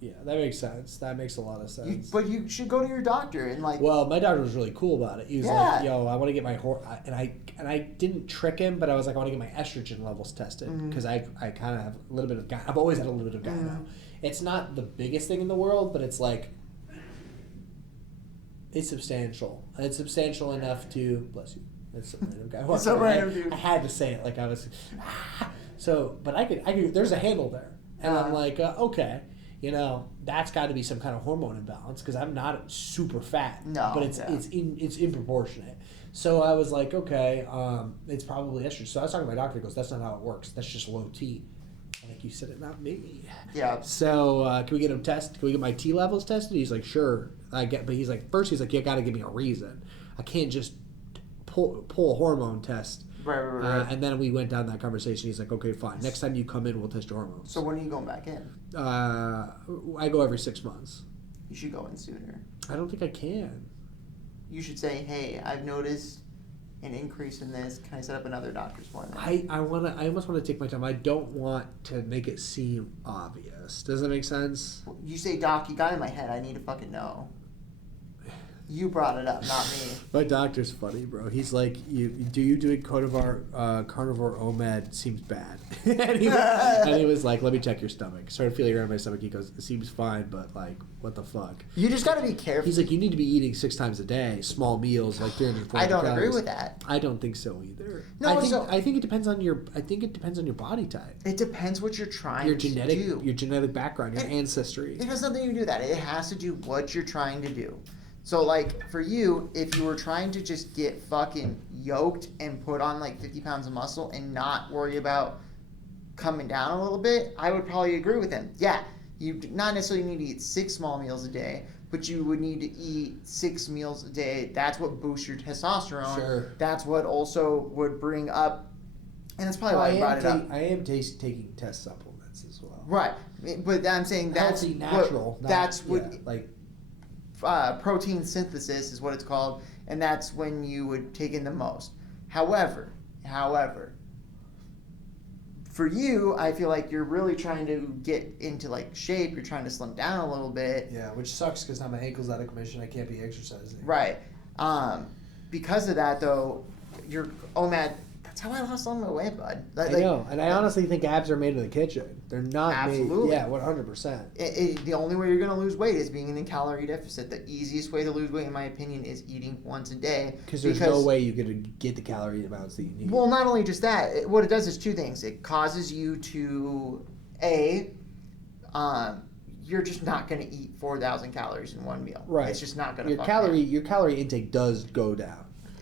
Yeah, that makes sense. That makes a lot of sense. But you should go to your doctor and like. Well, my doctor was really cool about it. He was like, "Yo, I want to get my and I didn't trick him, but I was like, I want to get my estrogen levels tested because I kind of have a little bit of I've always had a little bit of gyno. It's not the biggest thing in the world, but it's like it's substantial. It's substantial enough to bless you. It's some random guy. Some random dude. I had to say it like I was. So, but I could. There's a handle there, and I'm like, okay. You know, that's got to be some kind of hormone imbalance because I'm not super fat. No, but it's improportionate. So I was like, okay, it's probably estrogen. So I was talking to my doctor. He goes, that's not how it works. That's just low T. I'm like, you said it, not me. Yeah. So can we get him tested? Can we get my T levels tested? He's like, sure. But he's like, first he's like, you got to give me a reason. I can't just pull a hormone test. Right. And then we went down that conversation. He's like, okay, fine. Next time you come in, we'll test your hormones. So when are you going back in? I go every 6 months. You should go in sooner. I don't think I can. You should say, hey, I've noticed an increase in this. Can I set up another doctor's appointment? I almost want to take my time. I don't want to make it seem obvious. Does that make sense? You say, Doc, you got in my head. I need to fucking know. You brought it up, not me. My doctor's funny, bro. He's like, you doing carnivore OMAD seems bad. and he was like, let me check your stomach. Started feeling around my stomach. He goes, it seems fine, but like, what the fuck? You just got to be careful. He's like, you need to be eating 6 times a day, small meals, like 340 I don't calories. agree with that. I don't think so either. No, I think it depends on your body type. It depends what you're trying Your to do. your genetic background, your ancestry. It has nothing to do with that. It has to do what you're trying to do. So, like, for you, if you were trying to just get fucking yoked and put on, like, 50 pounds of muscle and not worry about coming down a little bit, I would probably agree with him. Yeah, you not necessarily need to eat 6 small meals a day, but you would need to eat 6 meals a day. That's what boosts your testosterone. Sure. That's what also would bring up, and that's probably why I brought it up. I am taking test supplements as well. Right. But I'm saying that's healthy, natural. Protein synthesis is what it's called, and that's when you would take in the most. However, for you, I feel like you're really trying to get into like shape. You're trying to slim down a little bit. Yeah, which sucks because now my ankle's out of commission. I can't be exercising. Right. Because of that, though, your OMAD. That's how I lost all my weight, bud. I know, and I honestly think abs are made in the kitchen. They're not Absolutely. made. Yeah, 100%. The only way you're going to lose weight is being in a calorie deficit. The easiest way to lose weight, in my opinion, is eating once a day. Because there's no way you're going to get the calorie amounts that you need. Well, not only just that, what it does is 2 things. It causes you to, you're just not going to eat 4,000 calories in one meal. Right. It's just not going to your calorie intake does go down.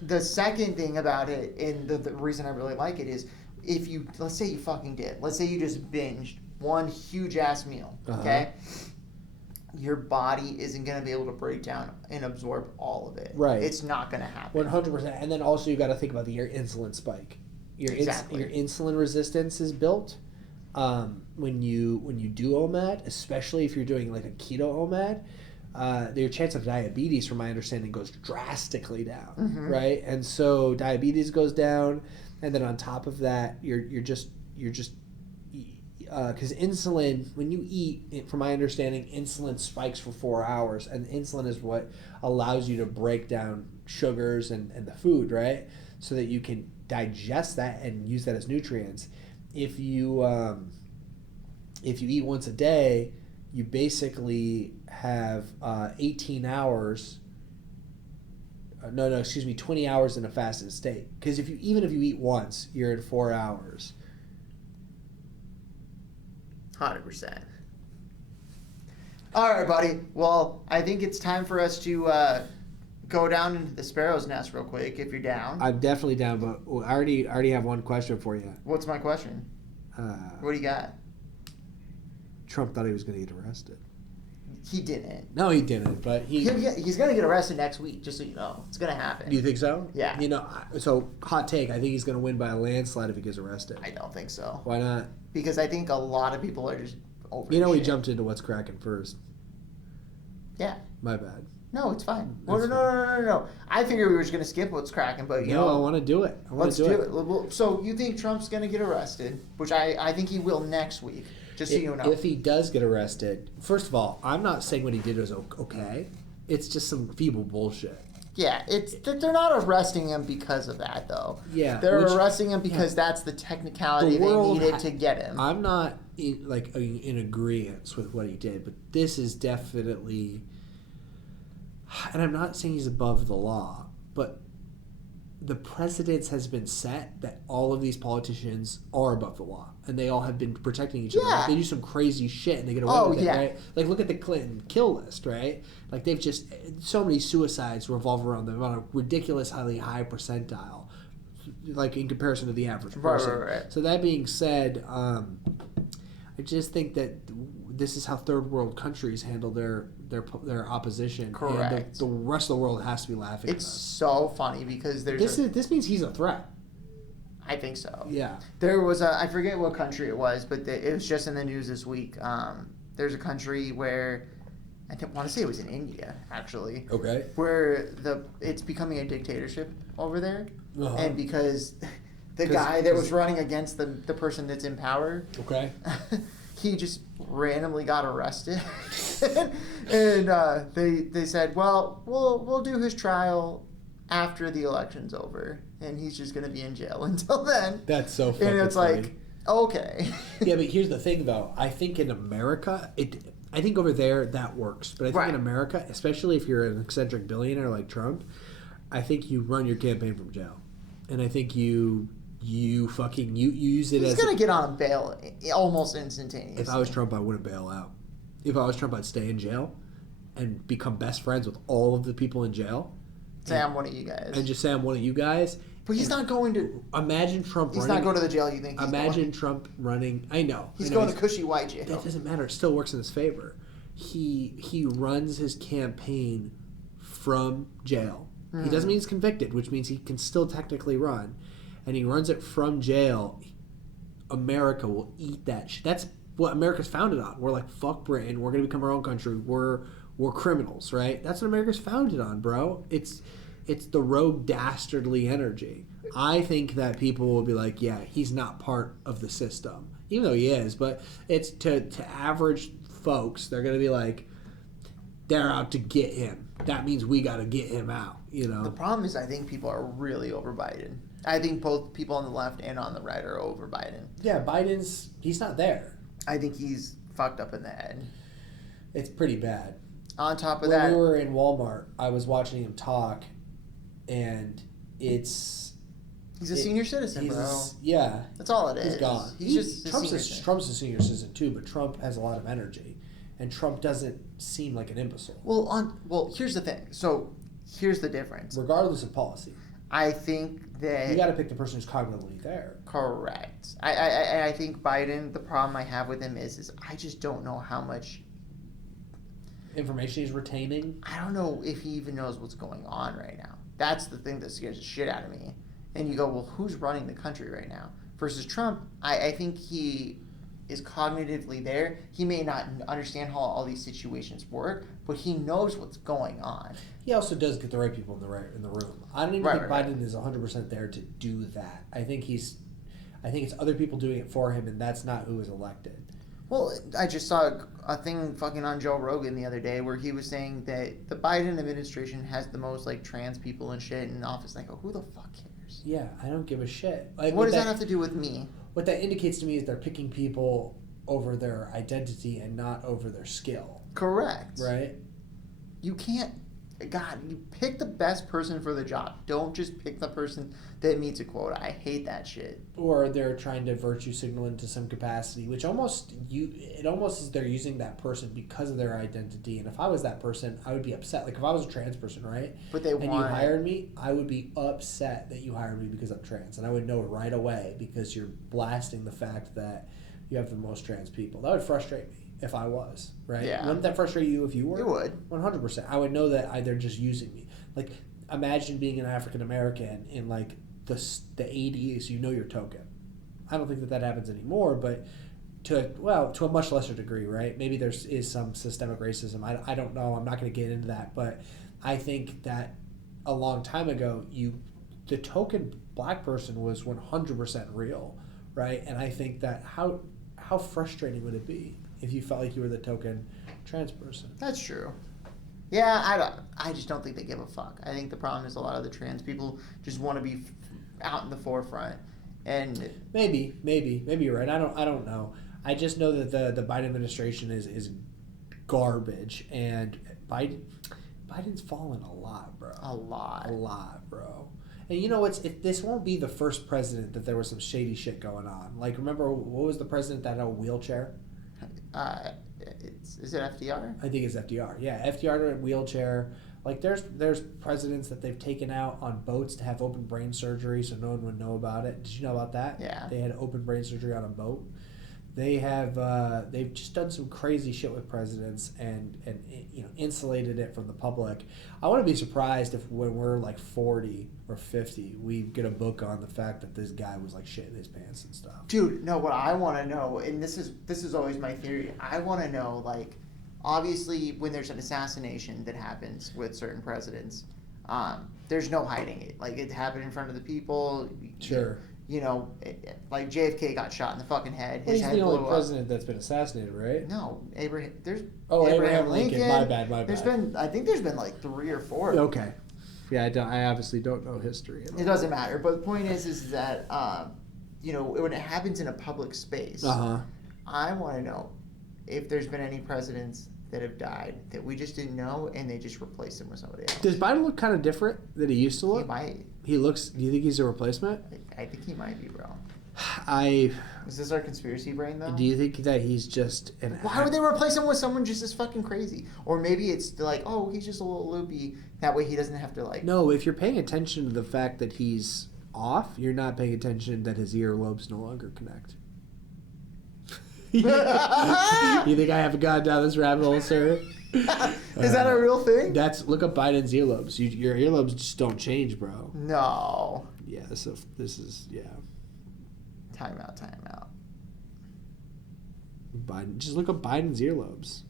The second thing about it, and the reason I really like it is, if you, let's say you fucking did. Let's say you just binged one huge ass meal, okay? Your body isn't going to be able to break down and absorb all of it. Right. It's not going to happen. 100%. And then also you got to think about your insulin spike. Your insulin resistance is built when you do OMAD, especially if you're doing like a keto OMAD. Your chance of diabetes, from my understanding, goes drastically down, right? And so diabetes goes down, and then on top of that, you're just because insulin, when you eat, from my understanding, insulin spikes for 4 hours, and insulin is what allows you to break down sugars and the food, right? So that you can digest that and use that as nutrients. If you eat once a day, you basically have 18 hours. 20 hours in a fasted state. Because even if you eat once, you're at 4 hours. 100%. All right, buddy. Well, I think it's time for us to go down into the sparrow's nest real quick, if you're down. I'm definitely down, but I already have one question for you. What's my question? What do you got? Trump thought he was going to get arrested. He didn't. No, he didn't, but he's going to get arrested next week, just so you know. It's going to happen. Do you think so? Yeah. So hot take, I think he's going to win by a landslide if he gets arrested. I don't think so. Why not? Because I think a lot of people are just over he jumped into what's cracking first. Yeah. My bad. No, it's fine. No. I figured we were just going to skip what's cracking, but I want to do it. Let's do it. So you think Trump's going to get arrested, which I think he will next week. Just so you know. If he does get arrested, first of all, I'm not saying what he did was okay. It's just some feeble bullshit. Yeah, they're not arresting him because of that, though. Yeah. They're arresting him because that's the technicality they needed to get him. I'm not in agreement with what he did, but this is definitely, and I'm not saying he's above the law, but the precedence has been set that all of these politicians are above the law, and they all have been protecting each other. Yeah. Like, they do some crazy shit and they get away with it, right? Like, look at the Clinton kill list, right? Like, they've just, so many suicides revolve around them on a ridiculous, highly high percentile, like in comparison to the average person. Right. So that being said, I just think that this is how third world countries handle their opposition. Correct. And the rest of the world has to be laughing. It's so funny because there's this means he's a threat. I think so. Yeah. There was I forget what country it was, but it was just in the news this week. There's a country where I want to say it was in India actually, Okay. where it's becoming a dictatorship over there, Uh-huh. and because the guy that was running against the person that's in power, Okay. he just randomly got arrested, and they said, well, we'll do his trial after the election's over, and he's just gonna be in jail until then. That's so funny. And it's like, okay. Yeah, but here's the thing, though. I think in America, I think over there that works. But I think in America, especially if you're an eccentric billionaire like Trump, I think you run your campaign from jail, and I think you use it as. He's gonna get on bail almost instantaneously. If I was Trump, I wouldn't bail out. If I was Trump, I'd stay in jail, and become best friends with all of the people in jail. Say I'm one of you guys. And just say I'm one of you guys. But he's not going to. Imagine Trump. He's not going to the jail. You think? Imagine Trump running. I know. He's going to cushy white jail. That doesn't matter. It still works in his favor. He runs his campaign from jail. He doesn't mean he's convicted, which means he can still technically run, and he runs it from jail. America will eat that shit. That's what America's founded on. We're like, fuck Britain. We're gonna become our own country. We're criminals, right? That's what America's founded on, bro. It's the rogue dastardly energy. I think that people will be like, yeah, he's not part of the system, even though he is. But it's to average folks, they're gonna be like, they're out to get him. That means we got to get him out. You know. The problem is, I think people are really over Biden. I think both people on the left and on the right are over Biden. Yeah, he's not there. I think he's fucked up in the head. It's pretty bad. On top of when that, we were in Walmart, I was watching him talk, and he's a senior citizen, bro. Yeah, that's all it is. He's gone. He's just Trump's a senior citizen too, but Trump has a lot of energy, and Trump doesn't seem like an imbecile. Well, here's the thing. So here's the difference. Regardless of policy, I think that you got to pick the person who's cognitively there. Correct. I think Biden. The problem I have with him is I just don't know how much information he's retaining. I don't know if he even knows what's going on right now. That's the thing that scares the shit out of me. And you go, well, who's running the country right now? Versus Trump, I think he is cognitively there. He may not understand how all these situations work, but he knows what's going on. He also does get the right people in the room. I don't even think Biden is 100% there to do that. I think it's other people doing it for him, and that's not who is elected. Well, I just saw a thing fucking on Joe Rogan the other day where he was saying that the Biden administration has the most like trans people and shit in office. And I go, who the fuck cares? Yeah, I don't give a shit. Like, what does that have to do with me? What that indicates to me is they're picking people over their identity and not over their skill. Correct. Right? You can't. God, you pick the best person for the job. Don't just pick the person that meets a quota. I hate that shit. Or they're trying to virtue signal into some capacity, which almost is they're using that person because of their identity. And if I was that person, I would be upset. Like if I was a trans person, right? But you hired me, I would be upset that you hired me because I'm trans, and I would know it right away because you're blasting the fact that you have the most trans people. That would frustrate me. If I was, right? Yeah. Wouldn't that frustrate you if you were? It would. 100%. I would know that they're just using me. Like, imagine being an African American in, like, the 80s, you know your token. I don't think that happens anymore, but to a much lesser degree, right? Maybe there is some systemic racism. I don't know. I'm not going to get into that, but I think that a long time ago, the token black person was 100% real, right? And I think that how frustrating would it be if you felt like you were the token trans person? That's true. Yeah, I just don't think they give a fuck. I think the problem is a lot of the trans people just want to be out in the forefront. And maybe you're right. I don't know. I just know that the Biden administration is garbage, and Biden's fallen a lot, bro. A lot, bro. And you know this won't be the first president that there was some shady shit going on. Like, remember what was the president that had a wheelchair? Is it FDR? I think it's FDR. Yeah, FDR in a wheelchair. Like there's presidents that they've taken out on boats to have open brain surgery so no one would know about it. Did you know about that? Yeah. They had open brain surgery on a boat. They've just done some crazy shit with presidents and insulated it from the public. I wouldn't be surprised if when we're like 40 or 50, we get a book on the fact that this guy was like shitting his pants and stuff. Dude, no, what I want to know, and this is always my theory, I want to know, like, obviously when there's an assassination that happens with certain presidents, there's no hiding it. Like, it happened in front of the people. Sure. Like JFK got shot in the fucking head. Well, he's the only president that's been assassinated, right? No, Abraham Lincoln. My bad. I think there's been like 3 or 4. Okay. Yeah, I obviously don't know history. It doesn't matter. But the point is that when it happens in a public space, I want to know if there's been any presidents that have died that we just didn't know and they just replaced him with somebody else. Does Biden look kind of different than he used to look? He might. He looks. Do you think he's a replacement? I think he might be, bro. Is this our conspiracy brain, though? Do you think that he's just an... Why would they replace him with someone just as fucking crazy? Or maybe it's like, oh, he's just a little loopy. That way he doesn't have to, like... No, if you're paying attention to the fact that he's off, you're not paying attention that his earlobes no longer connect. You think I haven't gone down this rabbit hole, sir? Is that a real thing? Look up Biden's earlobes. Your earlobes just don't change, bro. No. Yeah, so this is, yeah. Time out. Biden. Just look up Biden's earlobes.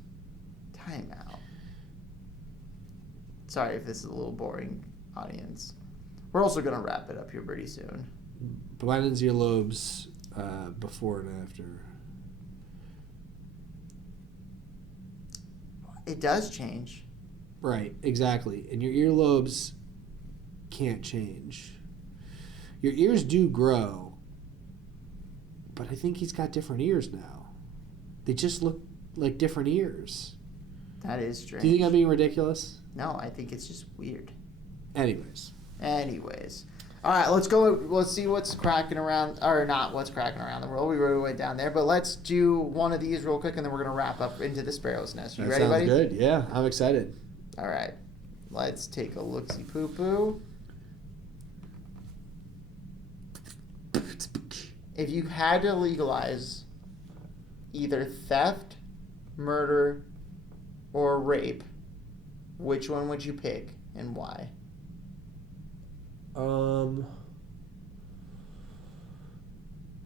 Time out. Sorry if this is a little boring, audience. We're also going to wrap it up here pretty soon. Biden's earlobes before and after. It does change. Right, exactly. And your earlobes can't change. Your ears do grow, but I think he's got different ears now. They just look like different ears. That is strange. Do you think I'm being ridiculous? No, I think it's just weird. Anyways. All right, let's go. Let's see what's cracking around, or not what's cracking around the world. We really went down there, but let's do one of these real quick, and then we're going to wrap up into the Sparrow's Nest. You ready, buddy? Sounds good. Yeah, I'm excited. All right. Let's take a look-see poo-poo. If you had to legalize either theft, murder, or rape, which one would you pick and why?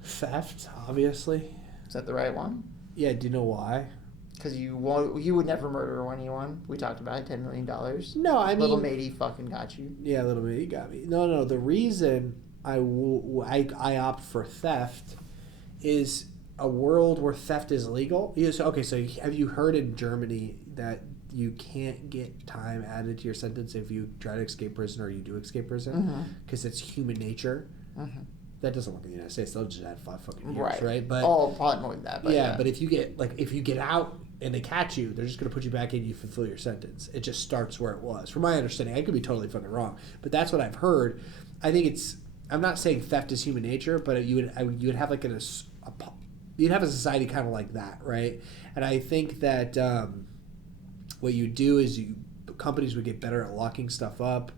Theft, obviously. Is that the right one? Yeah, do you know why? Because you would never murder anyone. We talked about it, $10 million. No, I mean... Little matey fucking got you. Yeah, Little matey got me. No, the reason I opt for theft is a world where theft is legal. So have you heard in Germany that you can't get time added to your sentence if you try to escape prison or you do escape prison? Because it's human nature. That doesn't work in the United States. They'll just add 5 fucking years, right? But probably more than that. But yeah, but if you get out and they catch you, they're just going to put you back in. You fulfill your sentence. It just starts where it was. From my understanding, I could be totally fucking wrong, but that's what I've heard. I think it's. I'm not saying theft is human nature, but you would have like you'd have a society kind of like that, right? And I think that what you do is companies would get better at locking stuff up.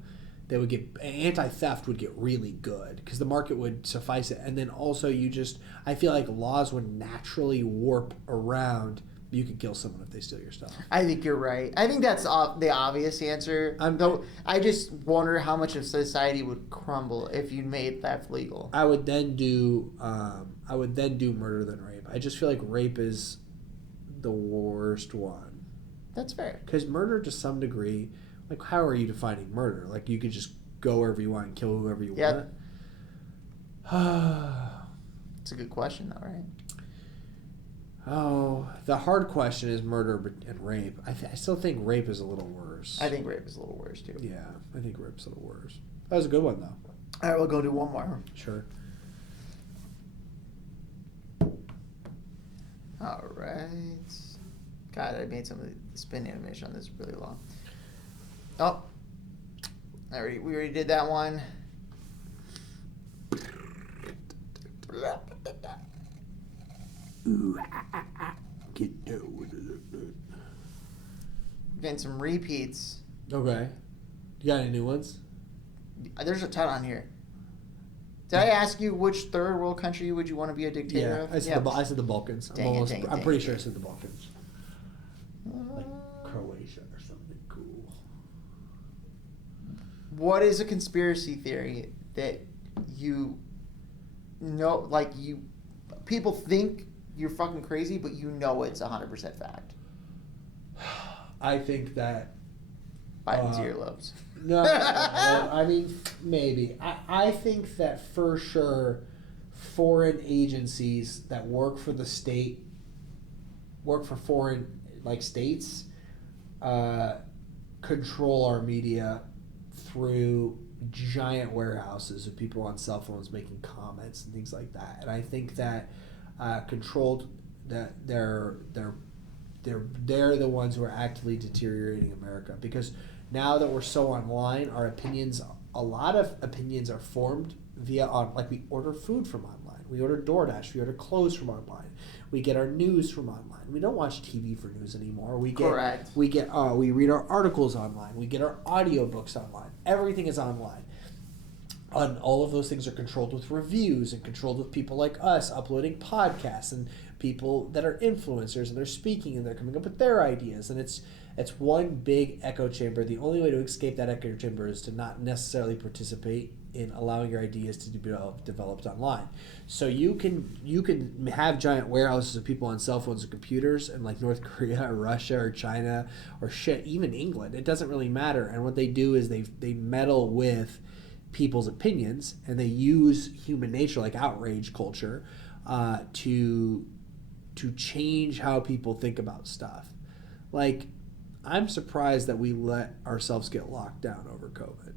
They would get anti-theft would get really good because the market would suffice it, and then also I feel like laws would naturally warp around. You could kill someone if they steal your stuff. I think you're right. I think that's the obvious answer. Though I just wonder how much of society would crumble if you made theft legal. I would then do murder than rape. I just feel like rape is the worst one. That's fair. Because murder, to some degree, like how are you defining murder? Like you could just go wherever you want and kill whoever you want. It's a good question, though, right? Oh, the hard question is murder and rape. I still think rape is a little worse. I think rape is a little worse, too. Yeah, I think rape's a little worse. That was a good one, though. All right, we'll go do one more. Sure. All right. God, I made some of the spin animation on this really long. Oh, we already did that one. Getting some repeats. Okay. You got any new ones? There's a ton on here. Did I ask you which third world country would you want to be a dictator Yeah, of? I said the Balkans. I'm pretty sure I said the Balkans. Like Croatia or something cool. What is a conspiracy theory that you know, like people think you're fucking crazy, but you know it's 100% fact? I think that Biden's earlobes. No, I mean, maybe. I think that for sure foreign agencies that work for the state, work for foreign, like, states, control our media through giant warehouses of people on cell phones making comments and things like that. And I think that controlled, that they're the ones who are actively deteriorating America, because now that we're so online, our opinions, a lot of opinions are formed like we order food from online. We order DoorDash. We order clothes from online. We get our news from online. We don't watch TV for news anymore. Correct. We read our articles online. We get our audiobooks online. Everything is online. And all of those things are controlled with reviews and controlled with people like us uploading podcasts and people that are influencers, and they're speaking and they're coming up with their ideas, and it's one big echo chamber. The only way to escape that echo chamber is to not necessarily participate in allowing your ideas to be developed online. So you can have giant warehouses of people on cell phones and computers in like North Korea or Russia or China or shit, even England. It doesn't really matter. And what they do is they meddle with people's opinions, and they use human nature, like outrage culture, to change how people think about stuff. Like, I'm surprised that we let ourselves get locked down over COVID.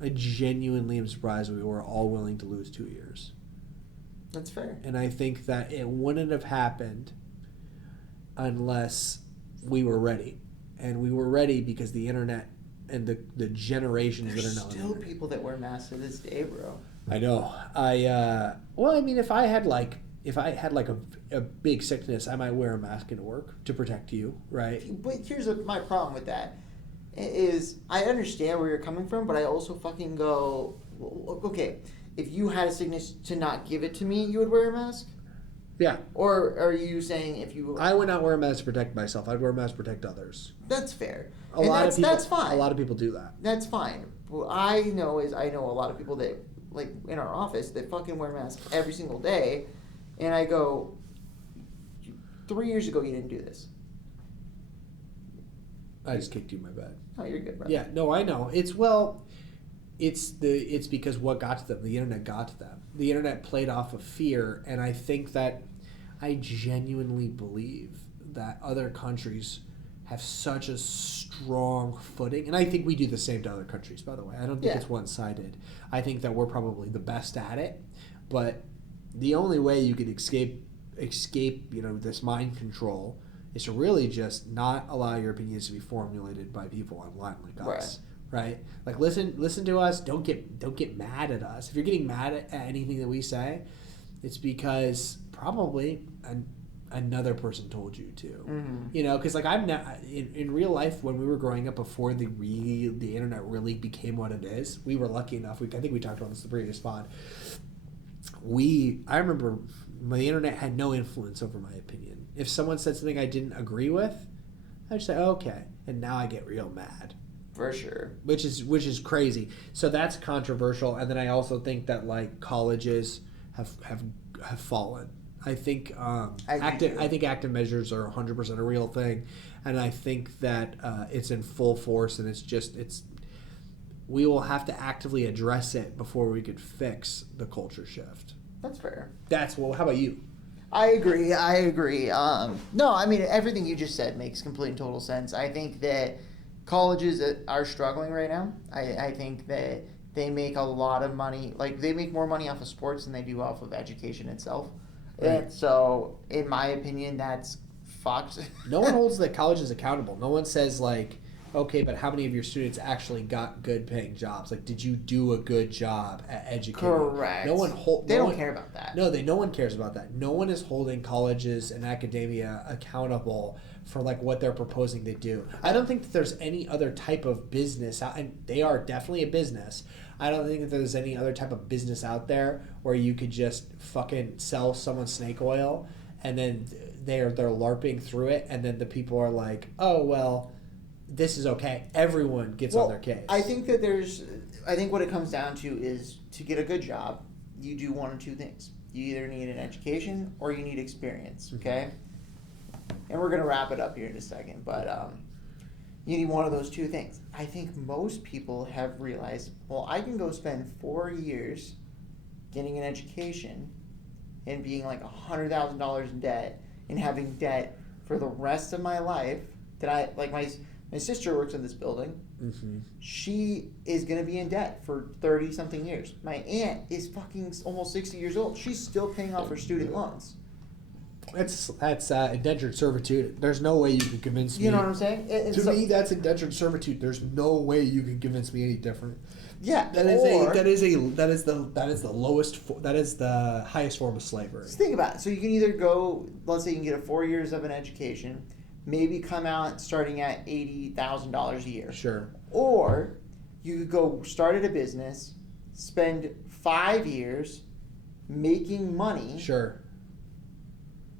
I genuinely am surprised we were all willing to lose 2 years. That's fair. And I think that it wouldn't have happened unless we were ready. And we were ready because the internet and the generations There's that are now still people that wear masks to this day, bro. I know. Well, I mean, if I had like a big sickness, I might wear a mask into work to protect you, right? But here's my problem with that is I understand where you're coming from, but I also fucking go, okay, if you had a sickness to not give it to me, you would wear a mask? Yeah. Or are you saying if you... I would not wear a mask to protect myself. I'd wear a mask to protect others. That's fair. That's fine. A lot of people do that. That's fine. What I know is I know a lot of people that, like, in our office that fucking wear masks every single day, and I go, 3 years ago you didn't do this. I just kicked you in my bed. Oh, you're good, bro. Yeah, no, I know. It's because what got to them. The internet got to them. The internet played off of fear, and I think that I genuinely believe that other countries have such a strong footing, and I think we do the same to other countries, by the way. I don't think it's one-sided. I think that we're probably the best at it, but the only way you could escape, this mind control is to really just not allow your opinions to be formulated by people online like us. Right? Like, listen to us. Don't get mad at us. If you're getting mad at anything that we say, it's because probably another person told you to. Mm-hmm. Because like I'm not in real life, when we were growing up before the internet really became what it is. We were lucky enough. I think we talked about this in the previous pod. I remember the internet had no influence over my opinion. If someone said something I didn't agree with, I'd say okay, and now I get real mad. For sure. Which is crazy. So that's controversial, and then I also think that like colleges have fallen. I think active measures are 100% a real thing, and I think that it's in full force, and we will have to actively address it before we could fix the culture shift. That's fair. How about you? I agree. No, I mean, everything you just said makes complete and total sense. I think that colleges are struggling right now. I think that they make a lot of money. Like, they make more money off of sports than they do off of education itself. Right. And so, in my opinion, that's fucked. No one holds the colleges accountable. No one says, like, okay, but how many of your students actually got good paying jobs? Like, did you do a good job at educating? Correct. They don't care about that. No one cares about that. No one is holding colleges and academia accountable for like what they're proposing to do. I don't think that there's any other type of business, and they are definitely a business. I don't think that there's any other type of business out there where you could just fucking sell someone snake oil, and then they're LARPing through it, and then the people are like, oh well, this is okay. Everyone gets on their case. I think what it comes down to is, to get a good job, you do one or two things. You either need an education or you need experience. Okay. And we're gonna wrap it up here in a second, but you need one of those two things. I think most people have realized, well, I can go spend 4 years getting an education and being like $100,000 in debt and having debt for the rest of my life. That I like my sister works in this building. Mm-hmm. She is going to be in debt for 30 something years. My aunt is fucking almost 60 years old. She's still paying off her student loans. That's indentured servitude. There's no way you can convince me. You know what I'm saying? To me, that's indentured servitude. There's no way you can convince me any different. Yeah, that is the lowest. That is the highest form of slavery. Just think about it. So you can either go, let's say you can get 4 years of an education, maybe come out starting at $80,000 a year. Sure. Or you could go start at a business, spend 5 years making money. Sure.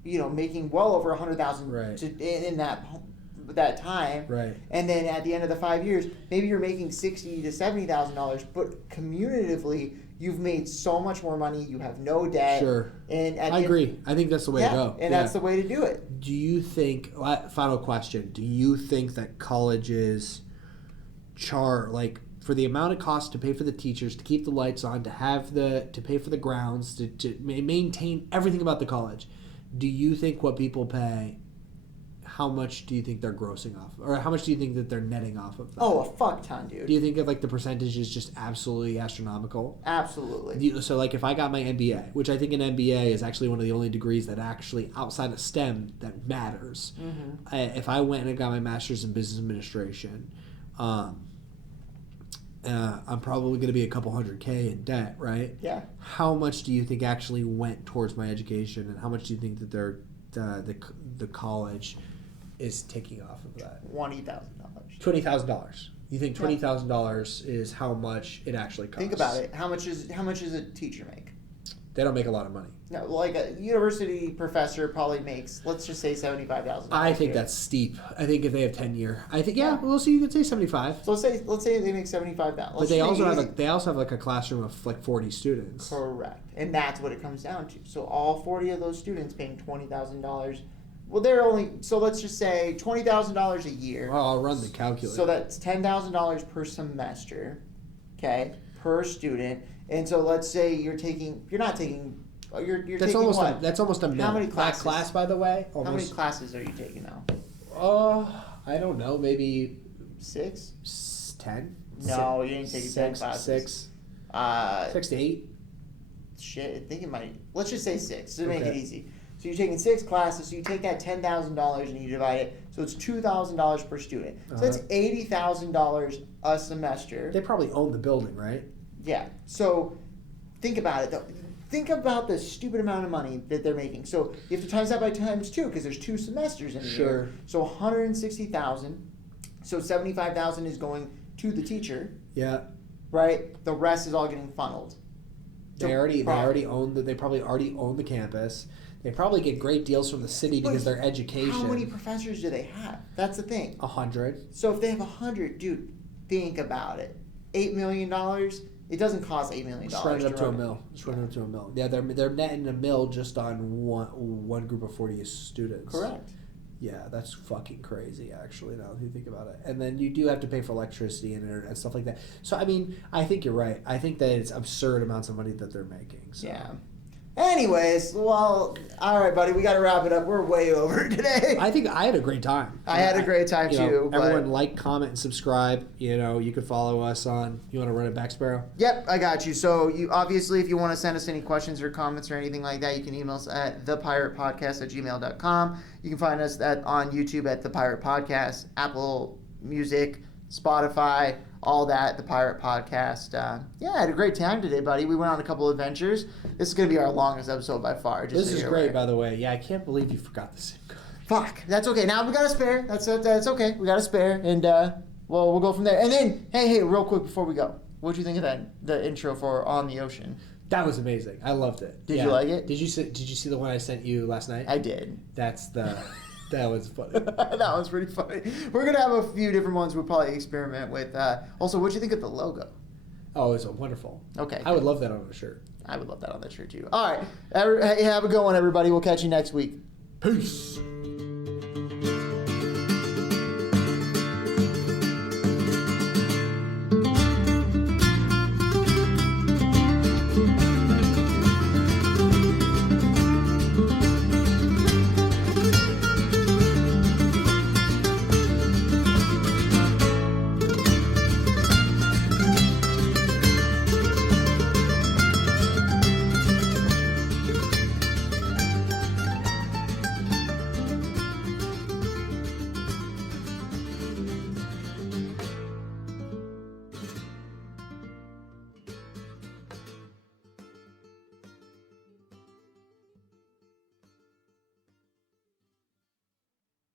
You know, making well over $100,000 right. in that time. Right. And then at the end of the 5 years, maybe you're making $60,000 to $70,000, but cumulatively, you've made so much more money. You have no debt. Sure. And I agree. I think that's the way to go. And that's the way to do it. Do you think? Final question. Do you think that colleges for the amount it costs to pay for the teachers, to keep the lights on, to pay for the grounds, to maintain everything about the college? Do you think what people pay, how much do you think they're grossing off? Or how much do you think that they're netting off of that? Oh, a fuck ton, dude. Do you think that the percentage is just absolutely astronomical? Absolutely. So if I got my MBA, which I think an MBA is actually one of the only degrees that actually, outside of STEM, that matters. Mm-hmm. If I went and got my master's in business administration, I'm probably going to be a couple $100K in debt, right? Yeah. How much do you think actually went towards my education, and how much do you think that the college is taking off of that? $20,000. $20,000. You think $20,000 is how much it actually costs? Think about it. How much does a teacher make? They don't make a lot of money. No, like a university professor probably makes, let's just say $75,000. I think that's steep. I think if they have tenure, I think well, so you could say 75. So let's say they make $75,000. But they also have like a classroom of like 40 students. Correct, and that's what it comes down to. So all 40 of those students paying $20,000. Well, they're only, so let's just say $20,000 a year. Well, I'll run the calculator. So that's $10,000 per semester, okay, per student. And so let's say you're not taking. You're that's taking almost what? That's almost a How many classes? That class, by the way. How many classes are you taking now? I don't know. Maybe 6? 10. No, you ain't taking 10 classes. 6 to 8. Shit, I think it might. Let's just say 6 to make Okay. it easy. So you're taking 6 classes. So you take that $10,000 and you divide it. So it's $2,000 per student. So that's $80,000 a semester. They probably own the building, right? Yeah. So think about it though. Think about the stupid amount of money that they're making. So you have to times that by times 2 because there's 2 semesters in a year. So $160,000. So $75,000 is going to the teacher. Yeah. Right. The rest is all getting funneled. They probably already own the campus. They probably get great deals from the city because their education. How many professors do they have? That's the thing. 100. So if they have 100, dude, think about it. $8 million. It doesn't cost $8 million. Just run it up to a mil. Yeah, they're netting a mil just on one group of 40 students. Correct. Yeah, that's fucking crazy, actually, now that you think about it. And then you do have to pay for electricity and internet and stuff like that. So, I mean, I think you're right. I think that it's absurd amounts of money that they're making. So. Yeah. Anyways, well, all right, buddy, we got to wrap it up. We're way over today. I think I had a great time. I had a great time too. Everyone like, comment, and subscribe. You could follow us on. You want to run it back, Sparrow? Yep, I got you. So you obviously, if you want to send us any questions or comments or anything like that, you can email us at thepiratepodcast@gmail.com. You can find us on YouTube at The Pirate Podcast, Apple Music, Spotify, all that, The Pirate Podcast. I had a great time today, buddy. We went on a couple adventures. This is going to be our longest episode by far. This is great, by the way. Yeah, I can't believe you forgot the SIM card. Fuck. That's okay. Now we got a spare. That's okay. We got a spare. And, we'll go from there. And then, hey, real quick before we go. What'd you think of the intro for On the Ocean? That was amazing. I loved it. Did you like it? Did you see the one I sent you last night? I did. That was funny. That was pretty funny. We're gonna have a few different ones we'll probably experiment with. Also, what'd you think of the logo? Oh, it was wonderful. Okay. I would love that on a shirt. I would love that on the shirt too. All right. Hey, have a good one, everybody. We'll catch you next week. Peace.